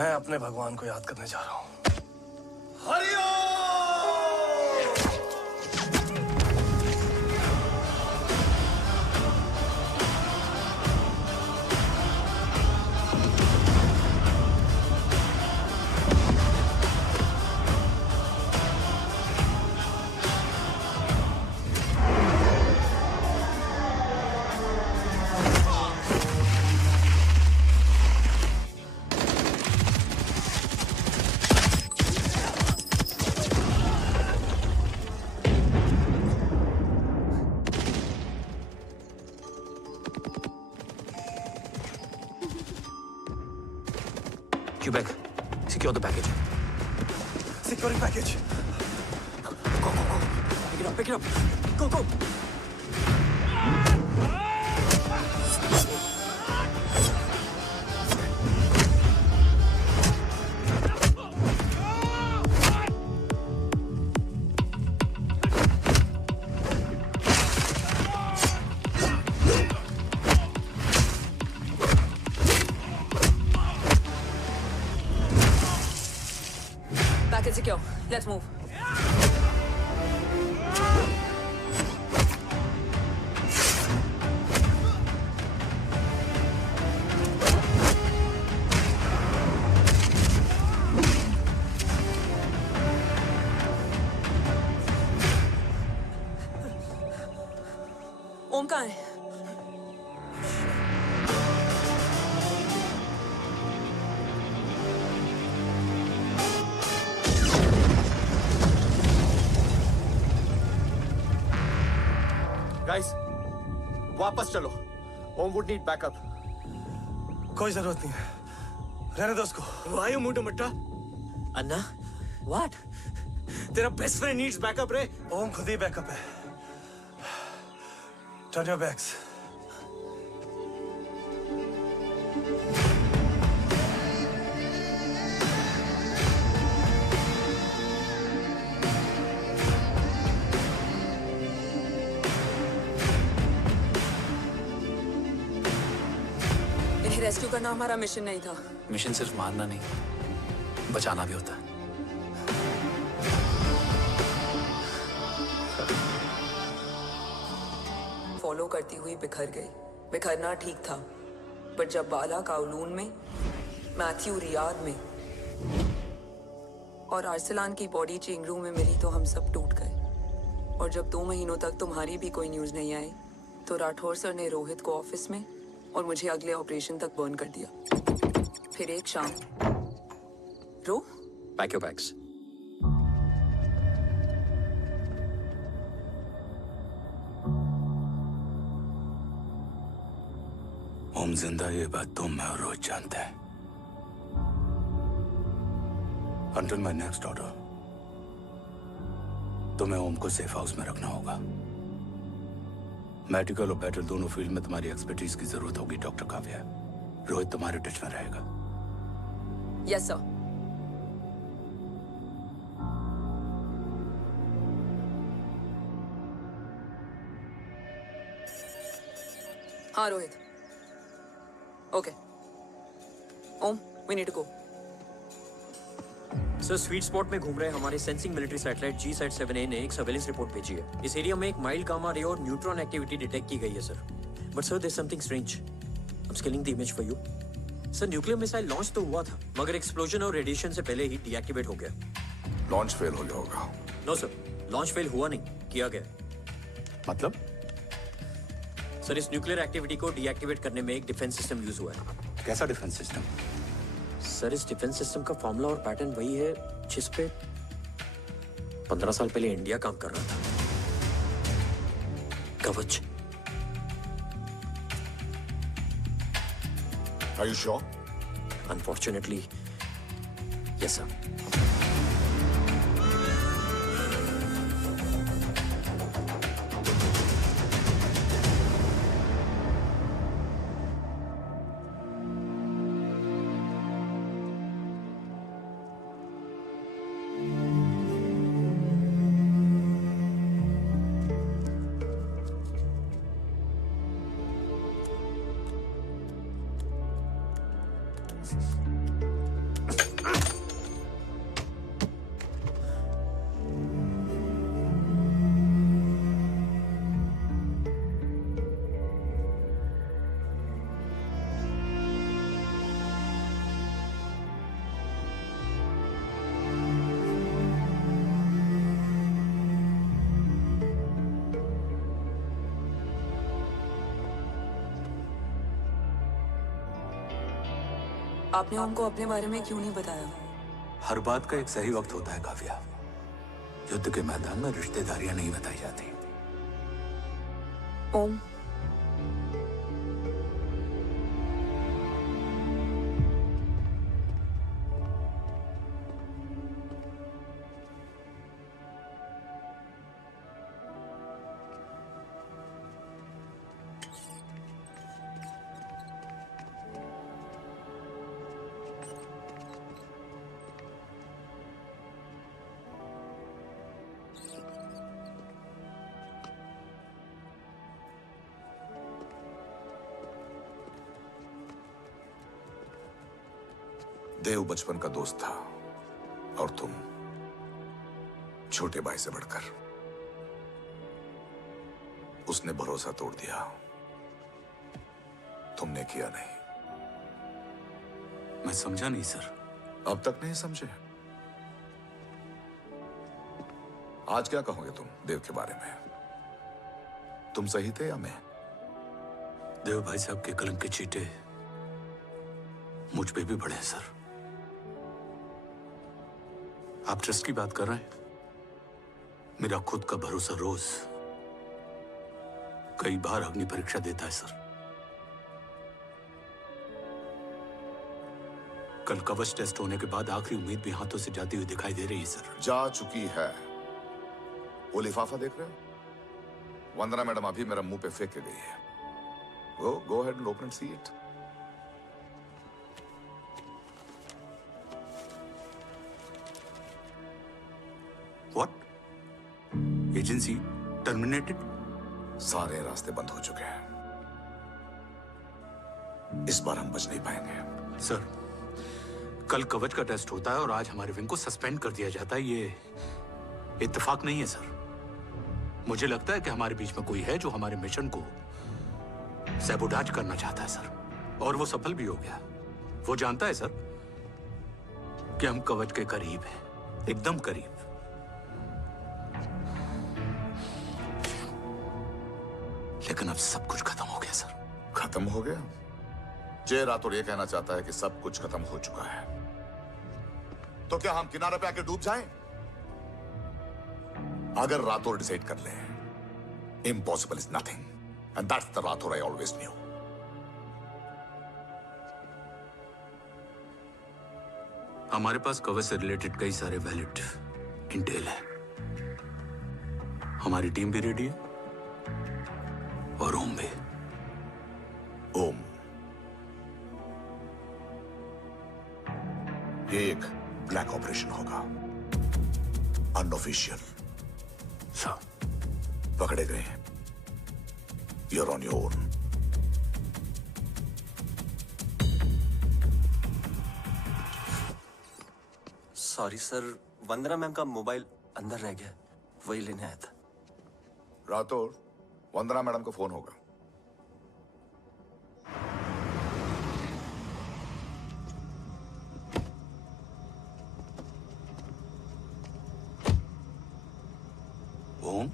मैं अपने भगवान को याद करने जा रहा हूँ। Hariom! Quebec, secure the package. Securing package. Go. Pick it up. Go. Package secure. Let's move. ओम कहाँ है? वापस चलो। ओम वुड नीड बैकअप। कोई जरूरत नहीं है, रहने दो उसको। Why you moved Mutta? Anna, what? तेरा बेस्ट फ्रेंड नीड्स बैकअप रे। ओम खुद ही बैकअप है। Turn your backs. इन्हें रेस्क्यू करना हमारा मिशन नहीं था। मिशन सिर्फ मारना नहीं, बचाना भी होता है। फॉलो करती हुई बिखर गई। बिखरना ठीक था, पर जब बाला काउलून में, मैथ्यू रियाद में और अरसलान की बॉडी चेंज रूम में मिली तो हम सब टूट गए। और जब 2 महीनों तक तुम्हारी भी कोई न्यूज़ नहीं आई तो राठौर सर ने रोहित को ऑफिस में और मुझे अगले ऑपरेशन तक बर्न कर दिया। फिर एक शाम रो पैक योर बैग्स। ओम जिंदा, ये बात तुम मैं और रोहित जानते हैं। Until my next order, तुम्हें ओम को सेफ हाउस में रखना होगा। मेडिकल और बैटल दोनों फील्ड में तुम्हारी एक्सपर्टीज की जरूरत होगी डॉक्टर काव्या। रोहित तुम्हारे टच में रहेगा। Yes sir. हाँ Rohit. Okay Om, we need to go. Sir, sweet spot में घूम रहे हमारे सेंसिंग मिलिट्री सैटेलाइट G-7A ने एक सर्वेलेंस रिपोर्ट भेजी है। इस एरिया में एक माइल्ड गामा रे और न्यूट्रॉन एक्टिविटी डिटेक्ट की गई है sir. But sir, there something strange. I am scaling the image for you. Sir, nuclear missile launch तो हुआ था, मगर एक्सप्लोजन और रेडिएशन से पहले ही डीएक्टिवेट हो गया। लॉन्च फेल हो गया होगा। नो सर, लॉन्च फेल हुआ नहीं, किया गया। मतलब? सर, इस न्यूक्लियर एक्टिविटी को डीएक्टिवेट करने में एक डिफेंस सिस्टम यूज हुआ है। कैसा डिफेंस सिस्टम? सर, इस डिफेंस सिस्टम का फॉर्मूला और पैटर्न वही है जिस पे 15 साल पहले इंडिया काम कर रहा था। कवच। Are you sure? Unfortunately, yes sir. आपने ओम को अपने बारे में क्यों नहीं बताया? हर बात का एक सही वक्त होता है काव्या। युद्ध के मैदान में रिश्तेदारियां नहीं बताई जाती। ओम, देव बचपन का दोस्त था और तुम छोटे भाई से बढ़कर। उसने भरोसा तोड़ दिया, तुमने किया नहीं। मैं समझा नहीं सर। अब तक नहीं समझे? आज क्या कहोगे तुम देव के बारे में? तुम सही थे या मैं? देव भाई साहब के कलंक के चीटे मुझ पे भी पड़े हैं सर। आप ट्रस्ट की बात कर रहे हैं? मेरा खुद का भरोसा रोज कई बार अग्नि परीक्षा देता है सर। कल कवच टेस्ट होने के बाद आखिरी उम्मीद भी हाथों से जाती हुई दिखाई दे रही है सर। जा चुकी है। वो लिफाफा देख रहे हो? वंदना मैडम अभी मेरा मुंह पे फेंक के गई है। Go ahead and open and see it. What? Agency terminated? सारे रास्ते बंद हो चुके हैं। इस बार हम बच नहीं पाएंगे। सर, कल कवच का टेस्ट होता है और आज हमारे विंग को सस्पेंड कर दिया जाता है। ये इत्तेफाक नहीं है सर। मुझे लगता है कि हमारे बीच में कोई है जो हमारे मिशन को सैबोटाज करना चाहता है सर, और वो सफल भी हो गया। वो जानता है सर कि हम कवच के करीब हैं, एकदम करीब। लेकिन अब सब कुछ खत्म हो गया सर। खत्म हो गया? जय राठौर ये कहना चाहता है कि सब कुछ खत्म हो चुका है। तो क्या हम किनारे पे आके डूब जाएं? अगर राठौर डिसाइड कर ले, impossible is nothing, and that's the Rathore I always new. हमारे पास कवच से रिलेटेड कई सारे वैलिड इंटेल है। हमारी टीम भी रेडी है और ओम भी। ओम, ये एक ब्लैक ऑपरेशन होगा, अनऑफिशियल। सर, पकड़े गए हैं। You're on your own. Sorry sir, Vandana ma'am का मोबाइल अंदर रह गया, वही लेने आया था। राठौर, वंदना मैडम को फोन होगा। ओम,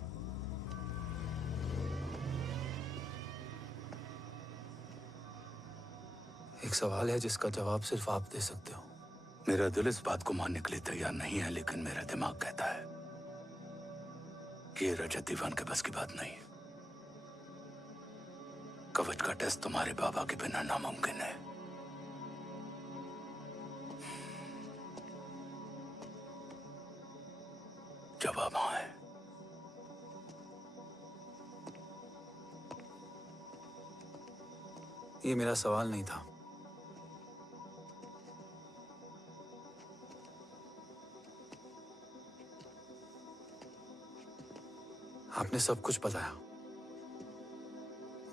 एक सवाल है जिसका जवाब सिर्फ आप दे सकते हो। मेरा दिल इस बात को मानने के लिए तैयार नहीं है, लेकिन मेरा दिमाग कहता है कि ये रजत दीवान के बस की बात नहीं है। कवच का टेस्ट तुम्हारे बाबा के बिना नामुमकिन है। जवाब हाँ है। ये मेरा सवाल नहीं था। आपने सब कुछ बताया,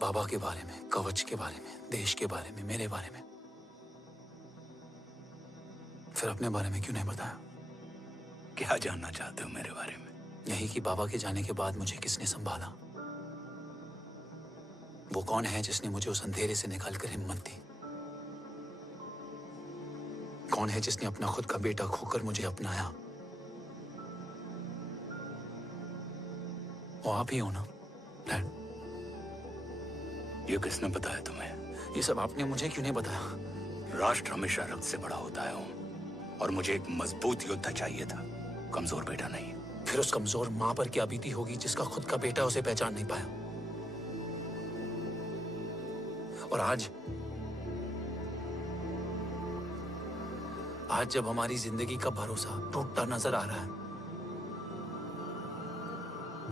बाबा के बारे में, कवच के बारे में, देश के बारे में, मेरे बारे में। फिर अपने बारे में क्यों नहीं बताया? क्या जानना चाहते हो मेरे बारे में? यही कि बाबा के जाने के बाद मुझे किसने संभाला? वो कौन है जिसने मुझे उस अंधेरे से निकालकर हिम्मत दी? कौन है जिसने अपना खुद का बेटा खोकर मुझे अपनाया? वो आप ही हो ना, डैड? ये किसने बताया तुम्हें? ये सब आपने मुझे क्यों नहीं बताया? राष्ट्र हमेशा रक्त से बड़ा होता है ओम, और मुझे एक मजबूत योद्धा चाहिए था, कमजोर बेटा नहीं। फिर उस कमजोर माँ पर क्या बीती होगी जिसका खुद का बेटा उसे पहचान नहीं पाया? और आज जब हमारी जिंदगी का भरोसा टूटता नजर आ रहा है,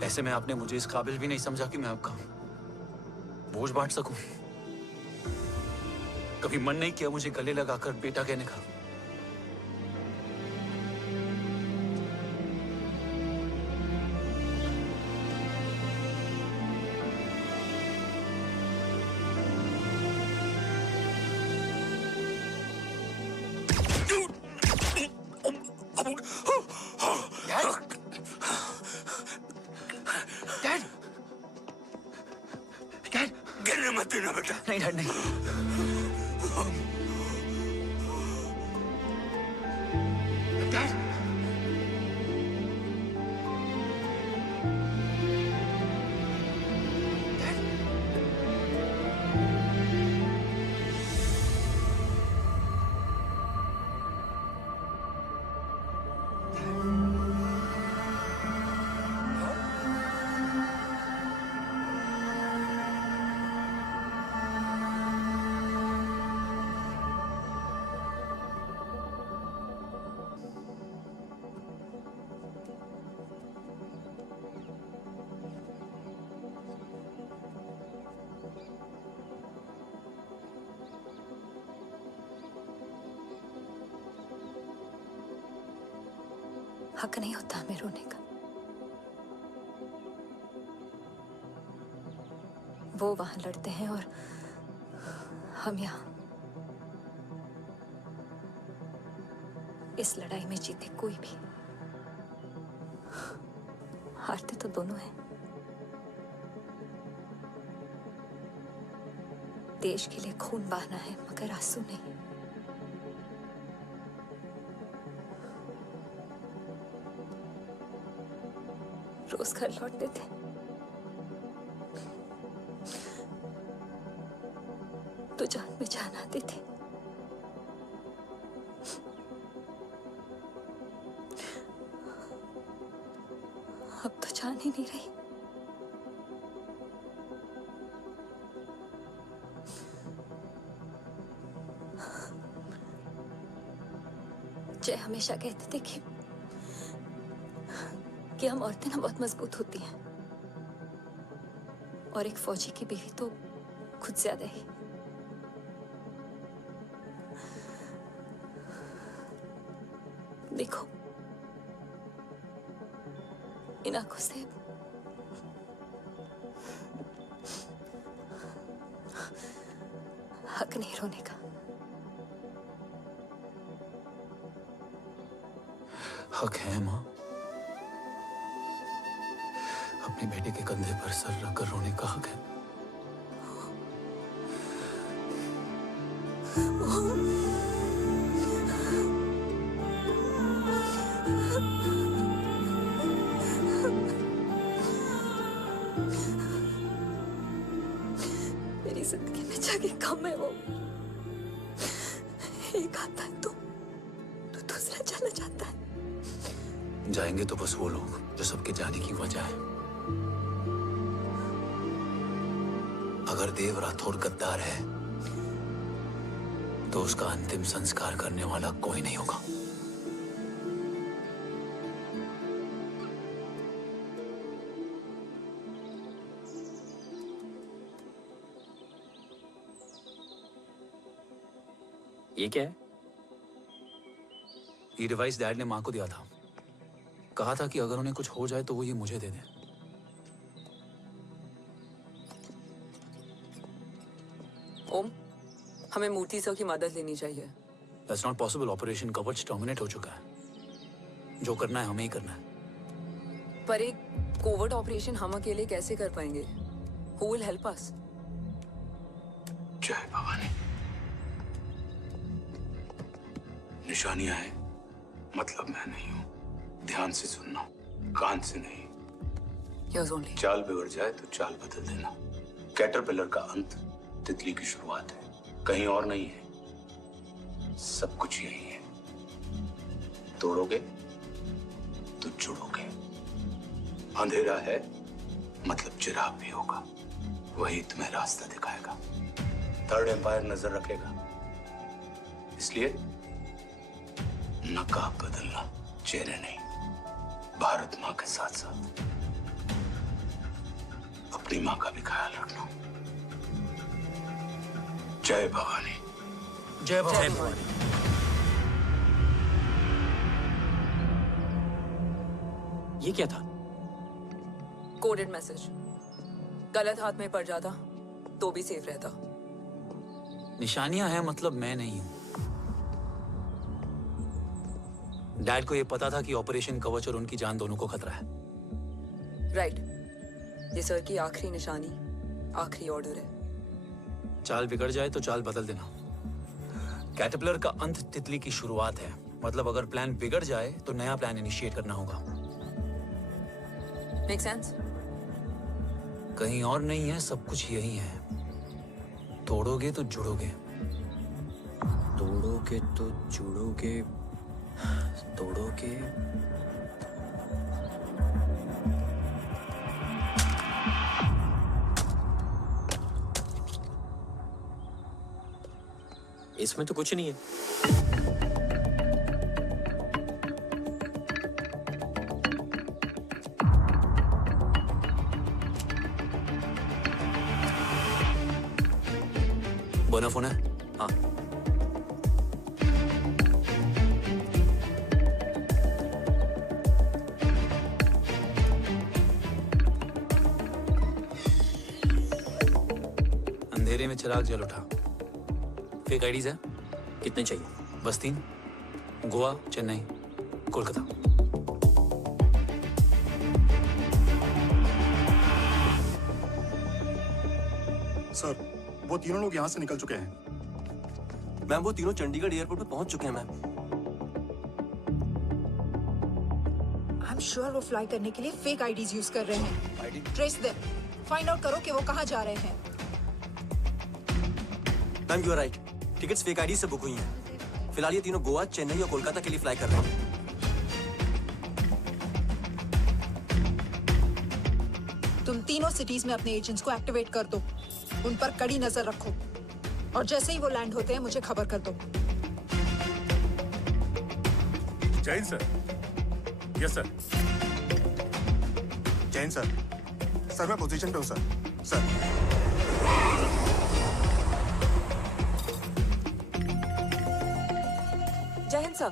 ऐसे में आपने मुझे इस काबिल भी नहीं समझा कि मैं आपका बोझ बांट सकूं। कभी मन नहीं किया मुझे गले लगाकर बेटा कहने का? नहीं डैड, नहीं। डैड, हक नहीं होता हमें रोने का। वो वहां लड़ते हैं और हम यहाँ। इस लड़ाई में जीते कोई भी, हारते तो दोनों हैं। देश के लिए खून बहाना है मगर आंसू नहीं। रोज घर लौटते थे, तो जान में जान आती थी। अब तो जान ही नहीं रही। जय हमेशा कहते थे कि हम औरतें ना बहुत मजबूत होती हैं, और एक फौजी की बीवी तो खुद ज्यादा ही। देखो, इन आंखों से हक नहीं रोने का। हक है माँ, अपने बेटे के कंधे पर सर रखकर रोने का हक है। मेरी जिंदगी में जगह कम है। वो एक आता है तो दूसरा चला जाता है। जाएंगे तो बस वो लोग जो सबके जाने की वजह है। अगर देव राठौर गद्दार है तो उसका अंतिम संस्कार करने वाला कोई नहीं होगा। ये क्या है? ये डिवाइस डैड ने माँ को दिया था। कहा था कि अगर उन्हें कुछ हो जाए तो वो ये मुझे दे दें। ओम, हमें मूर्ति सर की मदद लेनी चाहिए। That's not possible. ऑपरेशन कवच टर्मिनेट हो चुका है। जो करना है हमें ही करना है। पर एक कोवर्ट ऑपरेशन हम अकेले कैसे कर पाएंगे? Who will help us? जय भवानी। निशानियां हैं, मतलब मैं नहीं हूं। ध्यान से सुनना, कान से नहीं। Yours only. चाल बिगड़ जाए तो चाल बदल देना। कैटरपिलर का अंत तितली की शुरुआत है, कहीं और नहीं है। सब कुछ यही है। तोड़ोगे तो जुड़ोगे। अंधेरा है मतलब चिराग भी होगा, वही तुम्हें रास्ता दिखाएगा। थर्ड एम्पायर नजर रखेगा, इसलिए नकाब बदलना, चेहरे नहीं। भारत माँ के साथ साथ अपनी माँ का भी ख्याल रखना। जय भवानी। जय भवानी। ये क्या था? Coded message. गलत हाथ में पड़ जाता तो भी सेफ रहता। निशानियां हैं मतलब मैं नहीं हूं। डैड को ये पता था कि ऑपरेशन कवच और उनकी जान दोनों को खतरा है। राइट। ये सर की आखिरी निशानी, आखिरी ऑर्डर है। चाल बिगड़ जाए तो चाल बदल देना। कैटरपिलर का अंत तितली की शुरुआत है, मतलब अगर प्लान बिगड़ जाए तो नया प्लान इनिशिएट करना होगा। Make sense? कहीं और नहीं है, सब कुछ यही है। तोड़ोगे तो जुड़ोगे। तोड़ोगे तो जुड़ोगे। तोड़ोगे। इसमें तो कुछ नहीं है। बोना फोन है? हाँ। चिराग जल उठा। फेक आईडीज है? कितने चाहिए? बस 3। गोवा, चेन्नई, कोलकाता। सर, वो तीनों लोग यहाँ से निकल चुके हैं। मैम वो तीनों चंडीगढ़ एयरपोर्ट पे पहुंच चुके हैं मैम। आई एम श्योर वो फ्लाई करने के लिए फेक आईडीज यूज कर रहे हैं। ट्रेस देम, फाइंड आउट करो कि वो कहाँ जा रहे हैं। Ma'am you are right, tickets fake ID से बुक हुई हैं। फिलहाल ये तीनों गोवा, चेन्नई और कोलकाता के लिए फ्लाई कर रहे हैं। तुम तीनों सिटीज में अपने एजेंट्स को एक्टिवेट कर दो, उन पर कड़ी नजर रखो और जैसे ही वो लैंड होते हैं मुझे खबर कर दो। Jain sir. Yes sir. Jain sir. Sir मैं पोजीशन पे हूँ सर। सर। जय हिंद सर।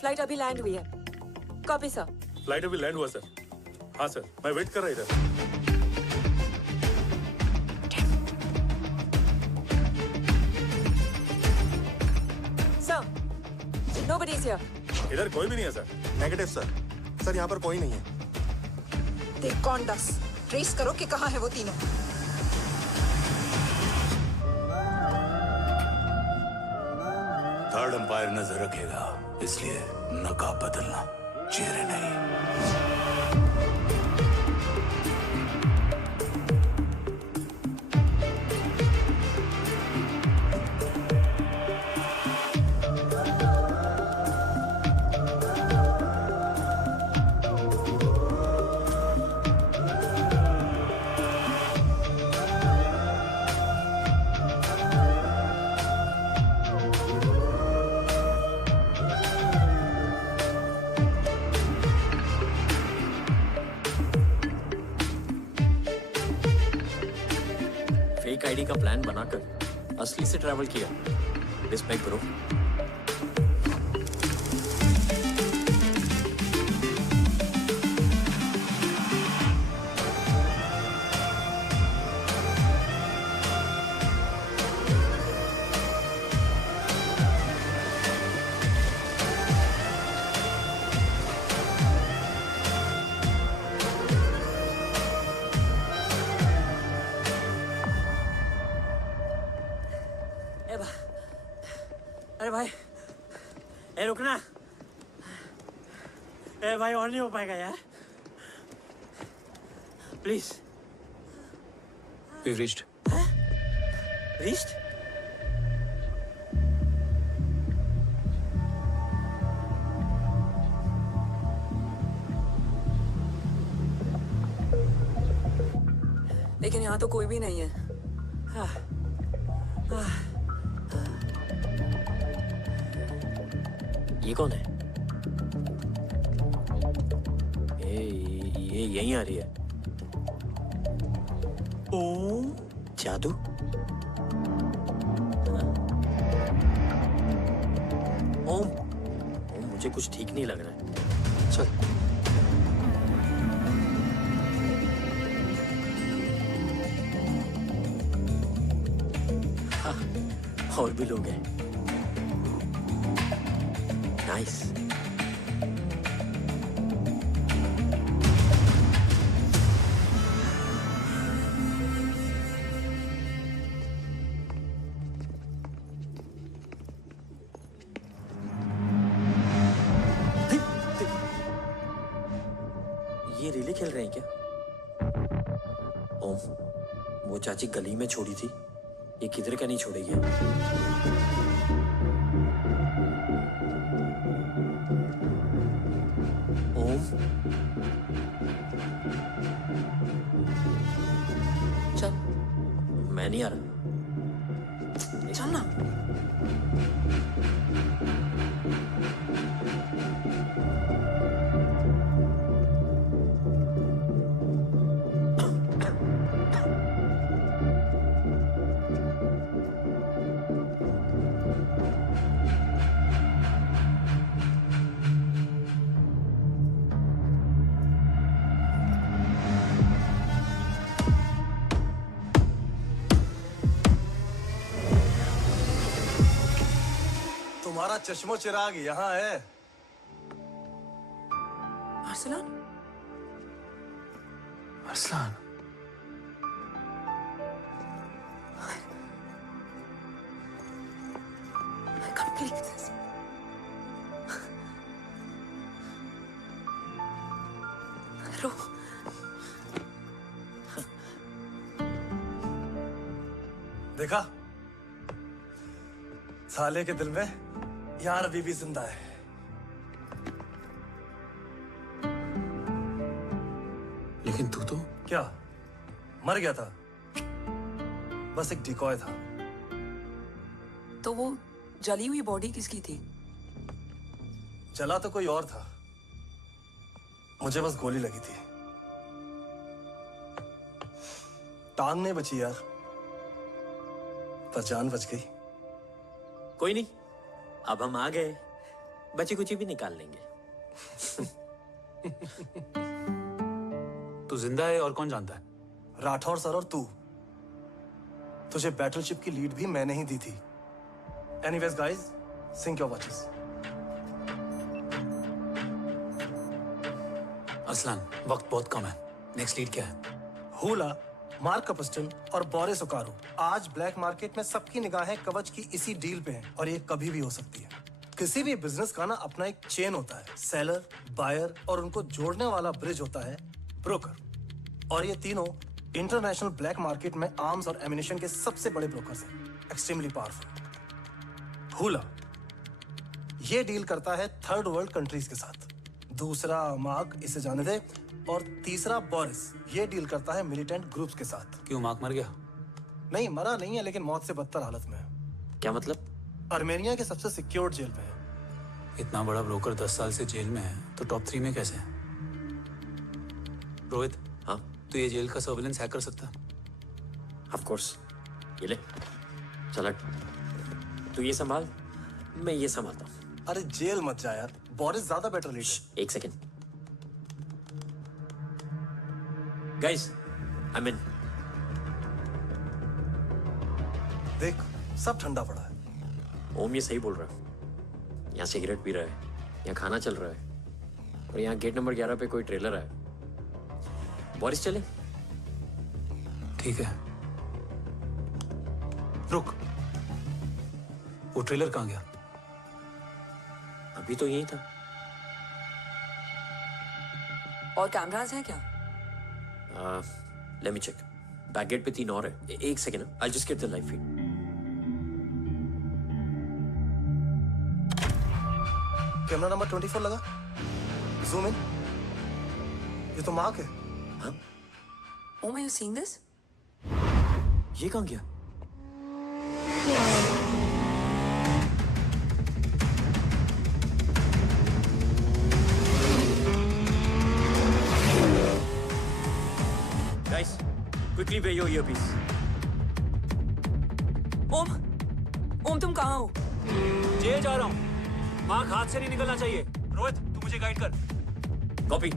फ्लाइट अभी लैंड हुई है। Copy sir. फ्लाइट अभी लैंड हुआ सर। हाँ सर, मैं वेट कर रहा इधर। Sir, nobody is here. इधर कोई भी नहीं है सर। Negative sir. सर यहाँ पर कोई नहीं है। देख कौन 10 ट्रेस करो कि कहाँ है वो तीनों। थर्ड अंपायर नजर रखेगा, इसलिए नकाब बदलना, चेहरे नहीं। फेक आईडी का प्लान बनाकर असली से ट्रैवल किया। Respect bro. अरे भाई, ए रुकना। ए भाई और नहीं हो पाएगा यार, प्लीज। We've reached. Reached? लेकिन यहाँ तो कोई भी नहीं है। ये कौन है? ये यहीं आ रही है। ओम जादू। ओम मुझे कुछ ठीक नहीं लग रहा है। चल। हाँ, और भी लोग हैं। नाइस। ये रिले खेल रहे हैं क्या? ओम, वो चाची गली में छोड़ी थी, ये किधर का नहीं छोड़ेगी। ओम, चल। मैं नहीं आ रहा। चल ना। तुम्हारा चश्मो चिराग यहाँ है। Arsalan? Arsalan, I can't believe this. रो। देखा, साले के दिल में यार अभी भी जिंदा है। लेकिन तू तो क्या मर गया था? बस एक डिकॉय था। तो वो जली हुई बॉडी किसकी थी? जला तो कोई और था, मुझे बस गोली लगी थी। टांग नहीं बची यार, पर जान बच गई। कोई नहीं, अब हम आ गए, बची कुची भी निकाल लेंगे। तू जिंदा है और कौन जानता है? राठौर सर और तू। तुझे बैटलशिप की लीड भी मैंने ही दी थी। Anyways guys, sync your watches. Aslan, वक्त बहुत कम है। नेक्स्ट लीड क्या है? हुला, मार्क कपस्टन और बोरिस ओकारो। आज ब्लैक मार्केट में सबकी निगाहें कवच की इसी डील पे हैं और ये कभी भी हो सकती है। किसी भी बिजनेस का ना अपना एक चेन होता है, सेलर, बायर और उनको जोड़ने वाला ब्रिज होता है ब्रोकर। और ये तीनों इंटरनेशनल ब्लैक मार्केट में आर्म्स और एमिनेशन के सबसे बड़े ब्रोकर्स हैं, एक्सट्रीमली पावरफुल। हुला ये डील करता है थर्ड वर्ल्ड कंट्रीज के साथ। दूसरा मार्क, इसे जाने दे। और तीसरा बोरिस, ये डील करता है मिलिटेंट ग्रुप्स के साथ। क्यों, मार्क मर गया? नहीं, मरा नहीं है, लेकिन मौत से बदतर हालत में है। क्या मतलब? आर्मेनिया के सबसे सिक्योर्ड जेल में है। इतना बड़ा ब्रोकर 10 साल से जेल में है, तो टॉप 3 में कैसे है? रोहित, हाँ, तो ये जेल का सर्विलेंस हैक कर सकता है? Of course. ये ले, चल तू ये संभाल, मैं ये संभालता हूँ। अरे जेल मत जा यार, बोरिस ज्यादा बेटर लीडर। एक सेकेंड गाइस, आई मीन देख, सब ठंडा पड़ा है। ओम ये सही बोल रहा है। यहाँ सिगरेट पी रहा है, यहाँ खाना चल रहा है, और यहाँ गेट नंबर 11 पे कोई ट्रेलर है। बोरिस चले? ठीक है, रुक, वो ट्रेलर कहाँ गया? अभी तो यही था। और कैमरास हैं क्या? Let me check. Back gate पे 3 और है। एक second, I just get the live feed. Camera number 24 लगा, जूम इन। ये तो मार्क है। हाँ? Om, are you seeing this? ये कहाँ गया? Guys, quickly wear your earpiece. ओम, तुम कहाँ हो? जेल जा रहा हूँ। मार्क हाथ से नहीं निकलना चाहिए। रोहित, तू मुझे गाइड कर। कॉपी।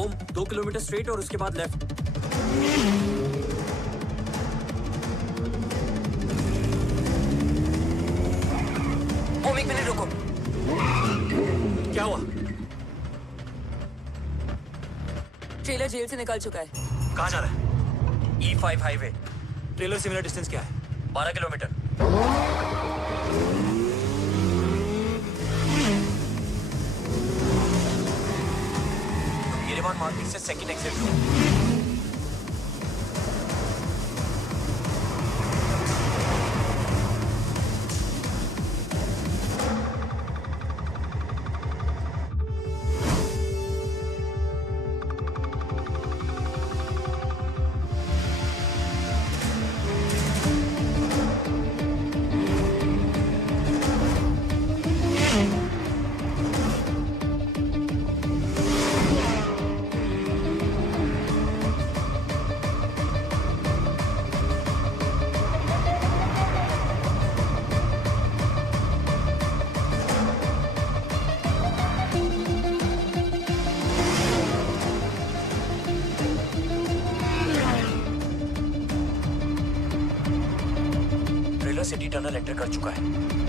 ओम, 2 किलोमीटर स्ट्रेट और उसके बाद लेफ्ट। ओम, 1 मिनट रुको। क्या हुआ? ट्रेलर जेल से निकल चुका है। कहाँ जा रहा है? E5 highway. ट्रेलर से मेरा डिस्टेंस क्या है? 12 किलोमीटर। येरेवान मार्केट से सेकंड एक्सिट लो। सिटी टनल एंटर कर चुका है।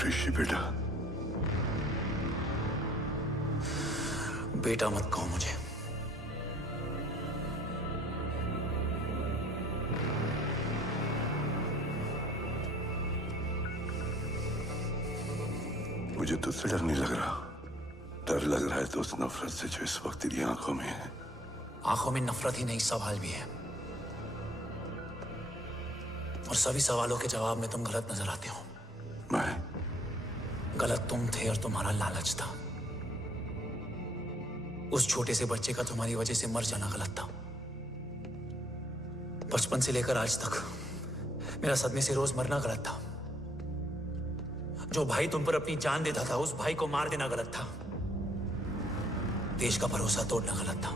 ऋषि बेटा, बेटा मत कहो मुझे। मुझे तुझसे डर नहीं लग रहा, डर लग रहा है तो उस नफरत से जो इस वक्त तेरी आंखों में है। आंखों में नफरत ही नहीं, सवाल भी है, और सभी सवालों के जवाब में तुम गलत नजर आते हो। मैं गलत तुम थे और तुम्हारा लालच था। उस छोटे से बच्चे का तुम्हारी वजह से मर जाना गलत था। बचपन से लेकर आज तक मेरा सदमे से रोज मरना गलत था। जो भाई तुम पर अपनी जान देता था उस भाई को मार देना गलत था। देश का भरोसा तोड़ना गलत था।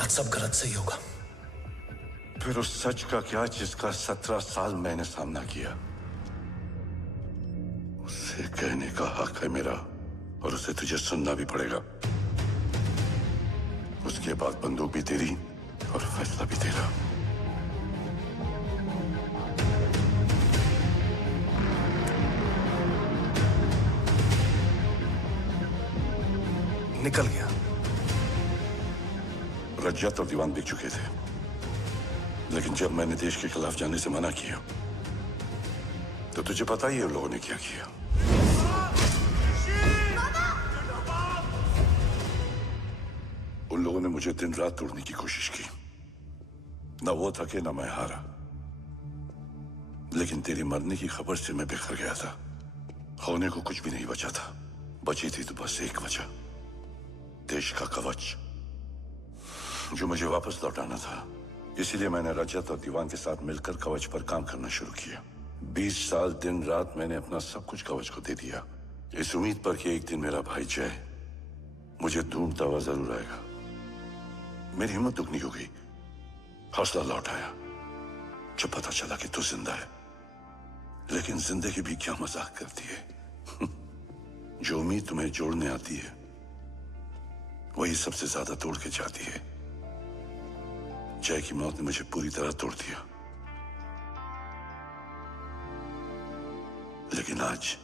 आज सब गलत सही होगा। फिर उस सच का क्या जिसका 17 साल मैंने सामना किया? उसे कहने का हक है मेरा, और उसे तुझे सुनना भी पड़ेगा। उसके बाद बंदूक भी तेरी और फैसला भी तेरा। निकल गया। रज्जत और दीवान बिक चुके थे, लेकिन जब मैंने देश के खिलाफ जाने से मना किया तो तुझे पता ही है उन लोगों ने क्या किया। उन लोगों ने मुझे दिन रात तोड़ने की कोशिश की। न वो थके न मैं हारा, लेकिन तेरी मरने की खबर से मैं बिखर गया था। होने को कुछ भी नहीं बचा था। बची थी तो बस एक वजह, देश का कवच जो मुझे वापस लौटाना था। इसीलिए मैंने रजत और दीवान के साथ मिलकर कवच पर काम करना शुरू किया। 20 साल दिन रात मैंने अपना सब कुछ कवच को दे दिया, इस उम्मीद पर कि एक दिन मेरा भाई जय मुझे ढूंढता हुआ जरूर आएगा। मेरी हिम्मत दुगनी हो गई, हौसला लौट आया जब पता चला कि तू जिंदा है। लेकिन जिंदगी भी क्या मजाक करती है। जो उम्मीद तुम्हें जोड़ने आती है वही सबसे ज्यादा तोड़ के जाती है। जय की मौत ने मुझे पूरी तरह तोड़ दिया, लेकिन आज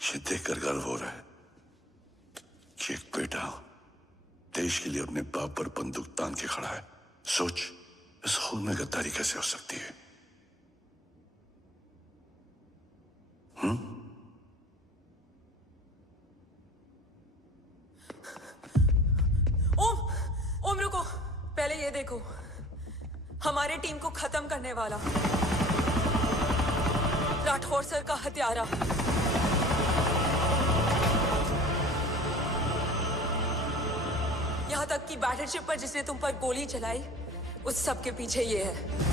ये देखकर गर्व हो रहा है कि एक बेटा देश के लिए अपने बाप पर बंदूक तान के खड़ा है। सोच, इस खून में गद्दारी कैसे हो सकती है? ओम रुको, पहले ये देखो, हमारे टीम को खत्म करने वाला राठौर सर का हत्यारा। यहां तक कि बैटलशिप पर जिसने तुम पर गोली चलाई, उस सब के पीछे ये है।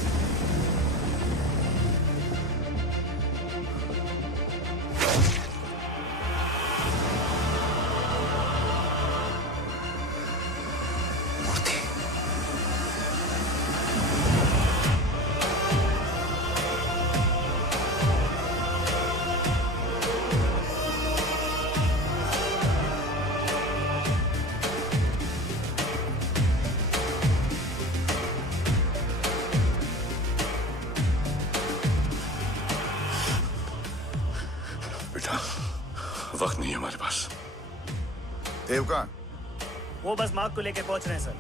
वक्त नहीं है हमारे पास। देव कहाँ? वो बस मार्क को लेके पहुंच रहे हैं sir.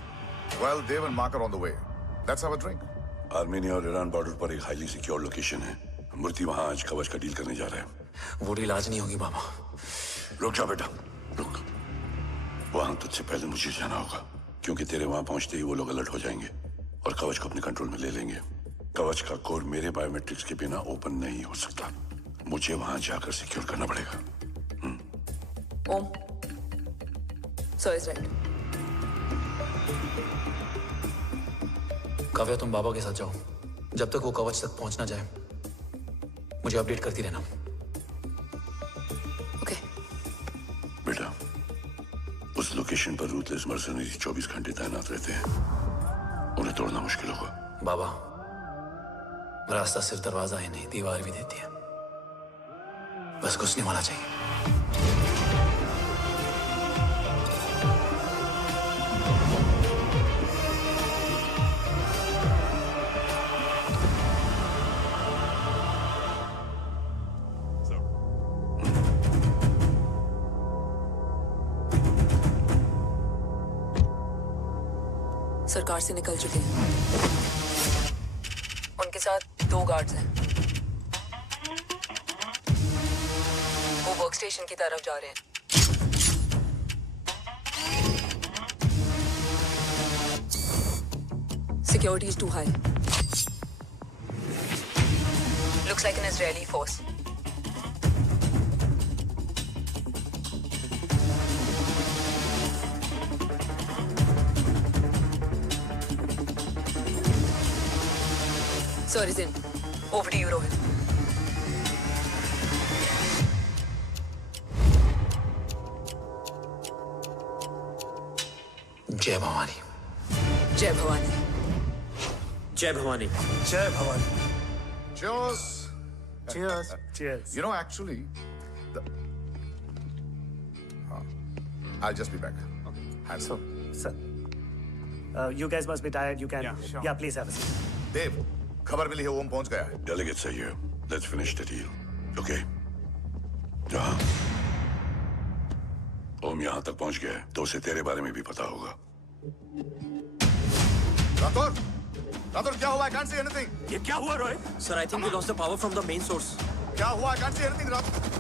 Well, Dev and Mark are on the way. Let's have a drink. Armenia और ईरान बॉर्डर पर एक हाईली सिक्योर लोकेशन है। मूर्ति वहां आज कवच का डील करने जा रहे हैं। वो डील आज नहीं होगी बाबा। रुक जा बेटा, रुक। वहां तुझसे पहले मुझे जाना होगा, क्योंकि तेरे वहां पहुंचते ही वो लोग अलर्ट हो जाएंगे और कवच को अपने कंट्रोल में ले लेंगे। कवच का कोड मेरे बायोमेट्रिक्स के बिना ओपन नहीं हो सकता। मुझे वहां जाकर सिक्योर करना पड़ेगा। ओम, सर इज राइट। काव्या, तुम बाबा के साथ जाओ। जब तक वो कवच तक पहुंच ना जाए मुझे अपडेट करती रहना। ओके। बेटा, उस लोकेशन पर रूथलेस मर्सनरी 24 घंटे तैनात रहते हैं। उन्हें तोड़ना मुश्किल होगा। बाबा, रास्ता सिर्फ दरवाजा ही नहीं, दीवार भी देती है। बस घुसने वाला चाहिए। सरकार से निकल चुके हैं। उनके साथ 2 गार्ड्स हैं। वो वर्क स्टेशन की तरफ जा रहे हैं। Security is too high. Looks like an Israeli force. Sir is in. Over to you, Rohit. जय भवानी। जय भवानी। जय भवानी। जय Bhavani. Cheers. Cheers. Cheers. You know, actually, I'll just be back. Hands So, sir, you guys must be tired. You can. Yeah, please have a seat. Dev, खबर मिली है ओम पहुंच गया है। Delegates are here. Let's finish the deal. Okay? जहाँ ओम यहाँ तक पहुंच गया है तो उसे तेरे बारे में भी पता होगा। राठौर, राठौर क्या हुआ? I can't see anything. ये क्या हुआ Rohit? Sir, I think we lost the power from the main source. क्या हुआ? I can't see anything, Rathore.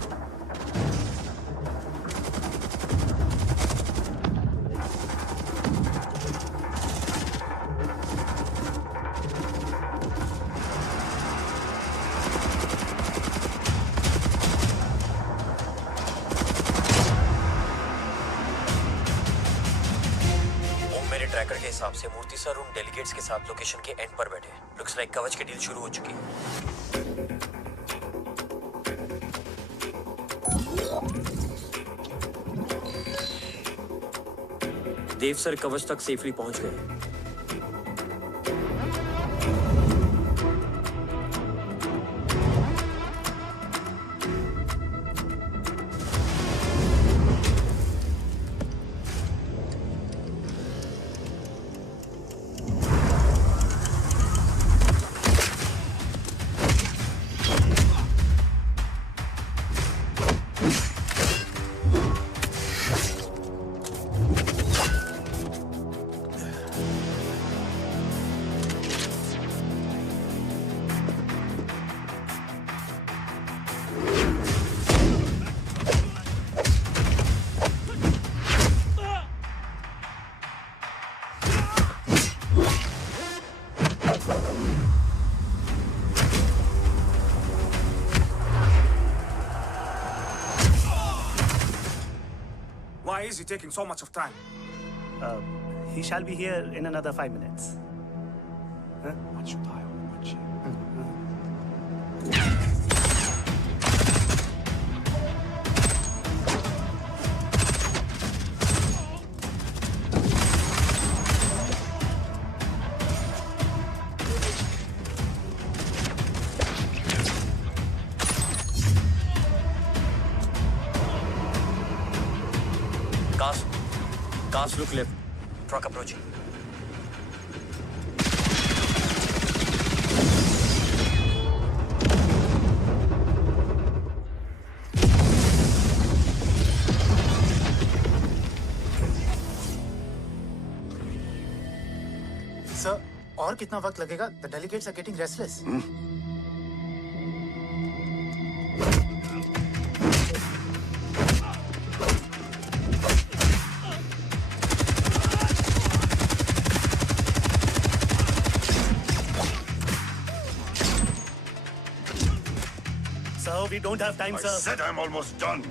Tracker के हिसाब से मूर्ति सर उन डेलीगेट्स के साथ लोकेशन के एंड पर बैठे। लुक्स लाइक कवच की डील शुरू हो चुकी है। देव सर कवच तक सेफली पहुंच गए। Why is he taking so much of time? He shall be here in another 5 minutes. Huh? What should I watch? Cars look left. Truck approaching. Sir, और कितना वक्त लगेगा? The delegates are getting restless. Sir, we don't have time, I sir. said I'm almost done.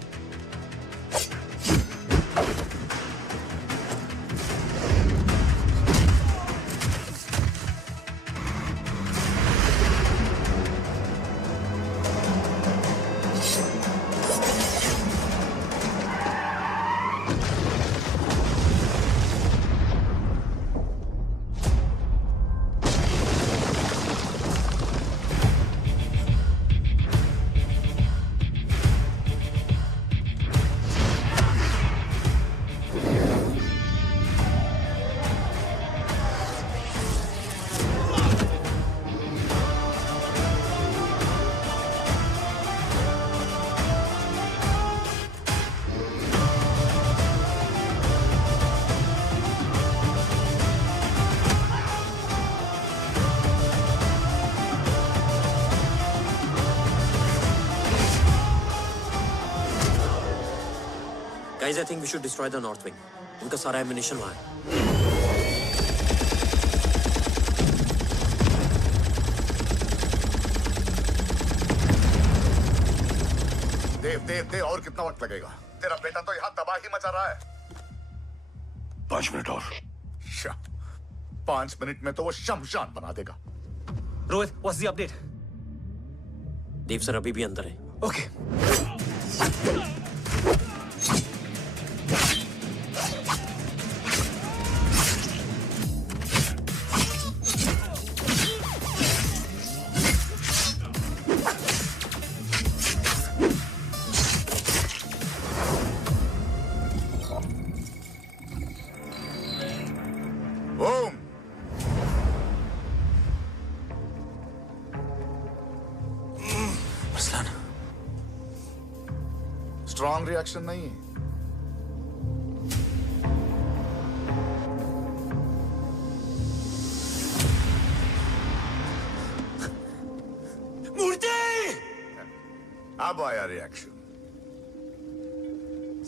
Guys, I think we should destroy the north wing. उनका सारा एमिनेशन वहाँ है। देव और कितना वक्त लगेगा? तेरा बेटा तो यहाँ तबाही मचा रहा है। 5 मिनट और। 5 मिनट में तो वो शमशान बना देगा। Rohit, what's the update? Dev sir अभी भी अंदर है। Okay. स्ट्रॉन्ग रिएक्शन नहीं है। मूर्ति! अब आया रिएक्शन।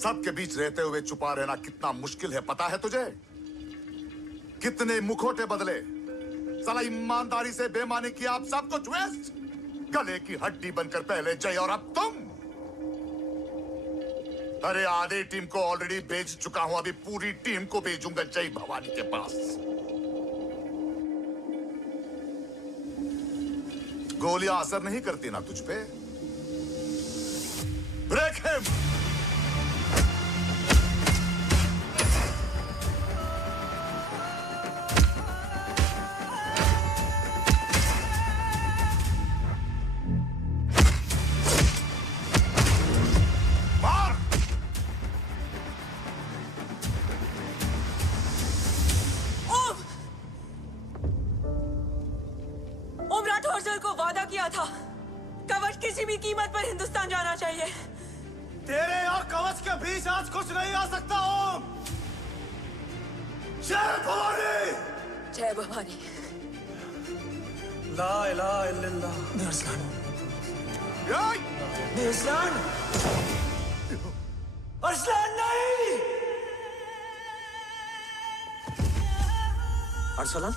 सबके बीच रहते हुए छुपा रहना कितना मुश्किल है पता है तुझे? कितने मुखौटे बदले, साला ईमानदारी से बेमानी किया, आप सब कुछ वेस्ट। गले की हड्डी बनकर पहले जय और अब तुम। अरे आधे टीम को ऑलरेडी भेज चुका हूं, अभी पूरी टीम को भेजूंगा जय भवानी के पास। गोलियां असर नहीं करती ना तुझ पे? Break him! तेरे और कवच के बीच आज कुछ नहीं आ सकता। ओम, जय भवानी। जय भवानी। ला इलाहा इल्लल्लाह। अरसलान। अरसलान। अरसलान नहीं। Arsalan.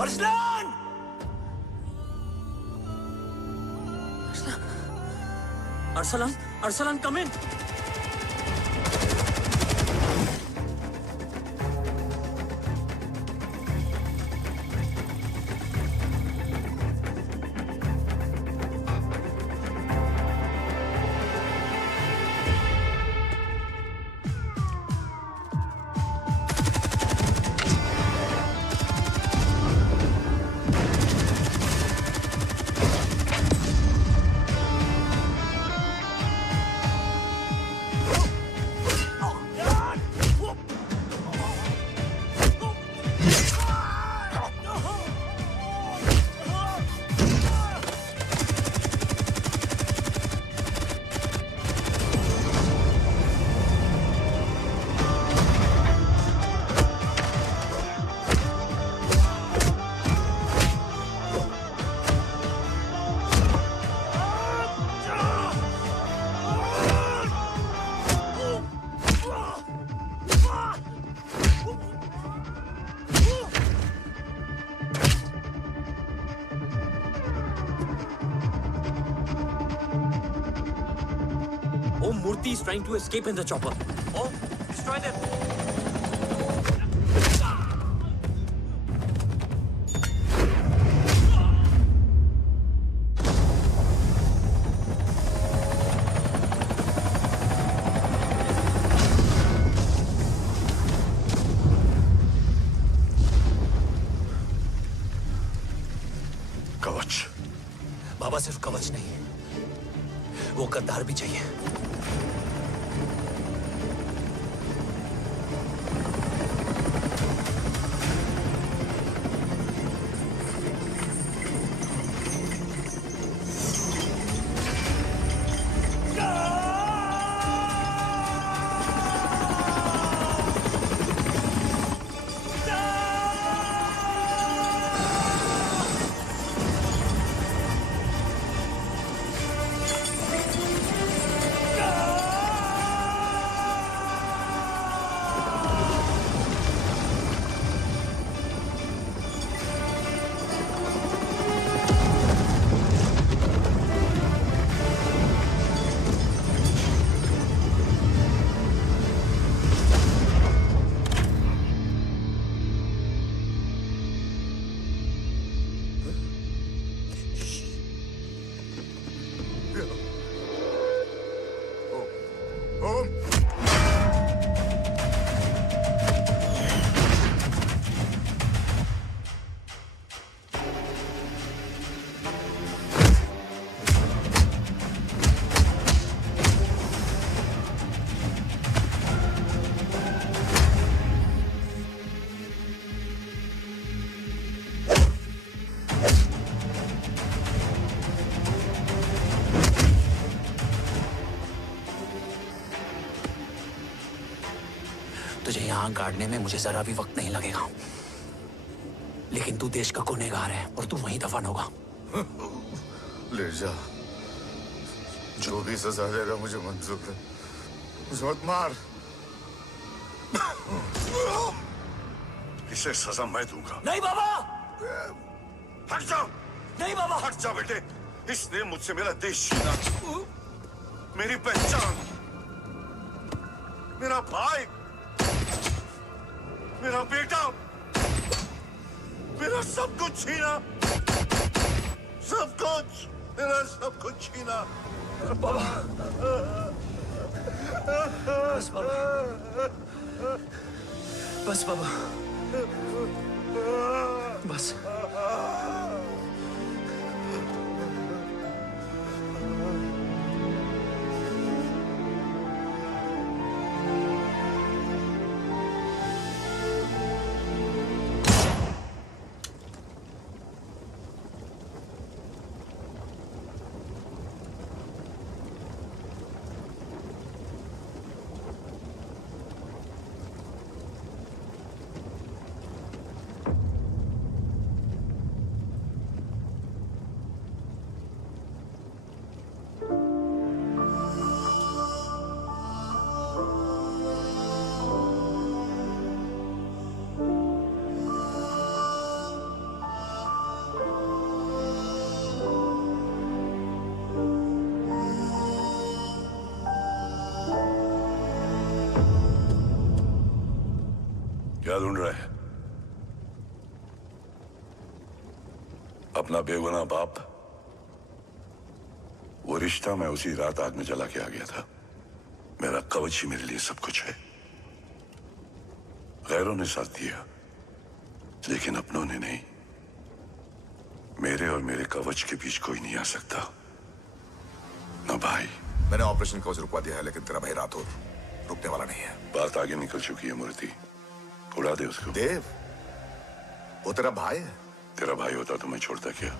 Arsalan! Arsalan, Arsalan, come in. Murthy is trying to escape in the chopper. Oh, destroy them. कवच। बाबा सिर्फ कवच नहीं, वो गद्दार भी चाहिए। Go! टांग काटने में मुझे जरा भी वक्त नहीं लगेगा, लेकिन तू देश का गुनहगार है और तू वहीं दफन होगा। ले जा, जो भी सजा देगा मुझे मंजूर है। मुझे मत मार। इसे सजा मैं दूंगा। नहीं बाबा, हट जाओ। नहीं बाबा, हट जाओ बेटे। इसने मुझसे मेरा देश छीना, मेरी पहचान, मेरा भाई, मेरा बेटा, मेरा सब कुछ छीना, सब कुछ, मेरा सब कुछ छीना। बाबा, बस बाबा, बस बाबा, बस। क्या ढूंढ रहा है? अपना बेगुनाह बाप। वो रिश्ता मैं उसी रात आग में जला के आ गया था। मेरा कवच ही मेरे लिए सब कुछ है। गैरों ने साथ दिया, लेकिन अपनों ने नहीं। मेरे और मेरे कवच के बीच कोई नहीं आ सकता। ना भाई। मैंने ऑपरेशन कवच रुकवा दिया है, लेकिन तेरा भाई राठौर रुकने वाला नहीं है। बात आगे निकल चुकी है मूर्ति। उड़ा दे उसको। देव, वो तेरा भाई है। तेरा भाई होता तो मैं छोड़ता क्या?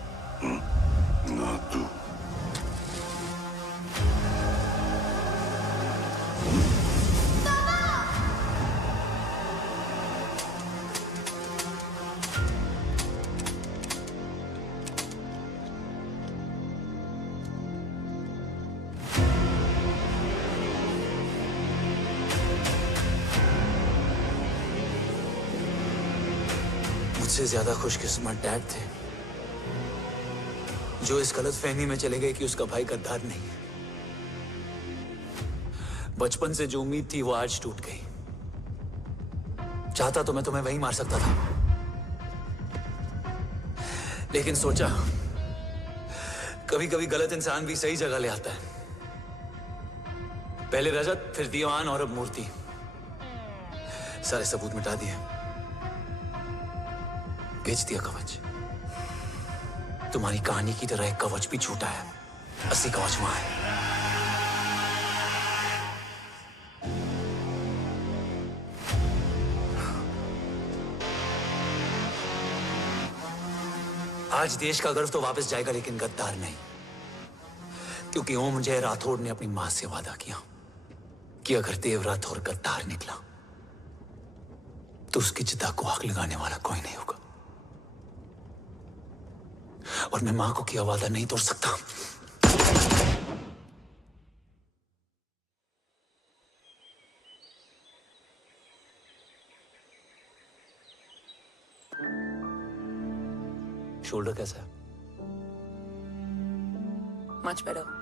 ना तू। मुझसे ज्यादा खुशकिस्मत डैड थे, जो इस गलत फहमी में चले गए कि उसका भाई गद्दार नहीं है। बचपन से जो उम्मीद थी वो आज टूट गई। चाहता तो मैं तुम्हें वहीं मार सकता था, लेकिन सोचा कभी कभी गलत इंसान भी सही जगह ले आता है। पहले रजत, फिर दीवान और अब मूर्ति। सारे सबूत मिटा दिए, बेच दिया कवच। तुम्हारी कहानी की तरह एक कवच भी झूठा है, असली कवच वहां है। आज देश का गर्व तो वापस जाएगा, लेकिन गद्दार नहीं, क्योंकि ओम जय राठौड़ ने अपनी मां से वादा किया कि अगर देव राठौड़ गद्दार निकला तो उसकी चिता को आग लगाने वाला कोई नहीं होगा। और मैं मां को किया वादा नहीं तोड़ सकता। शोल्डर कैसा है? Much better.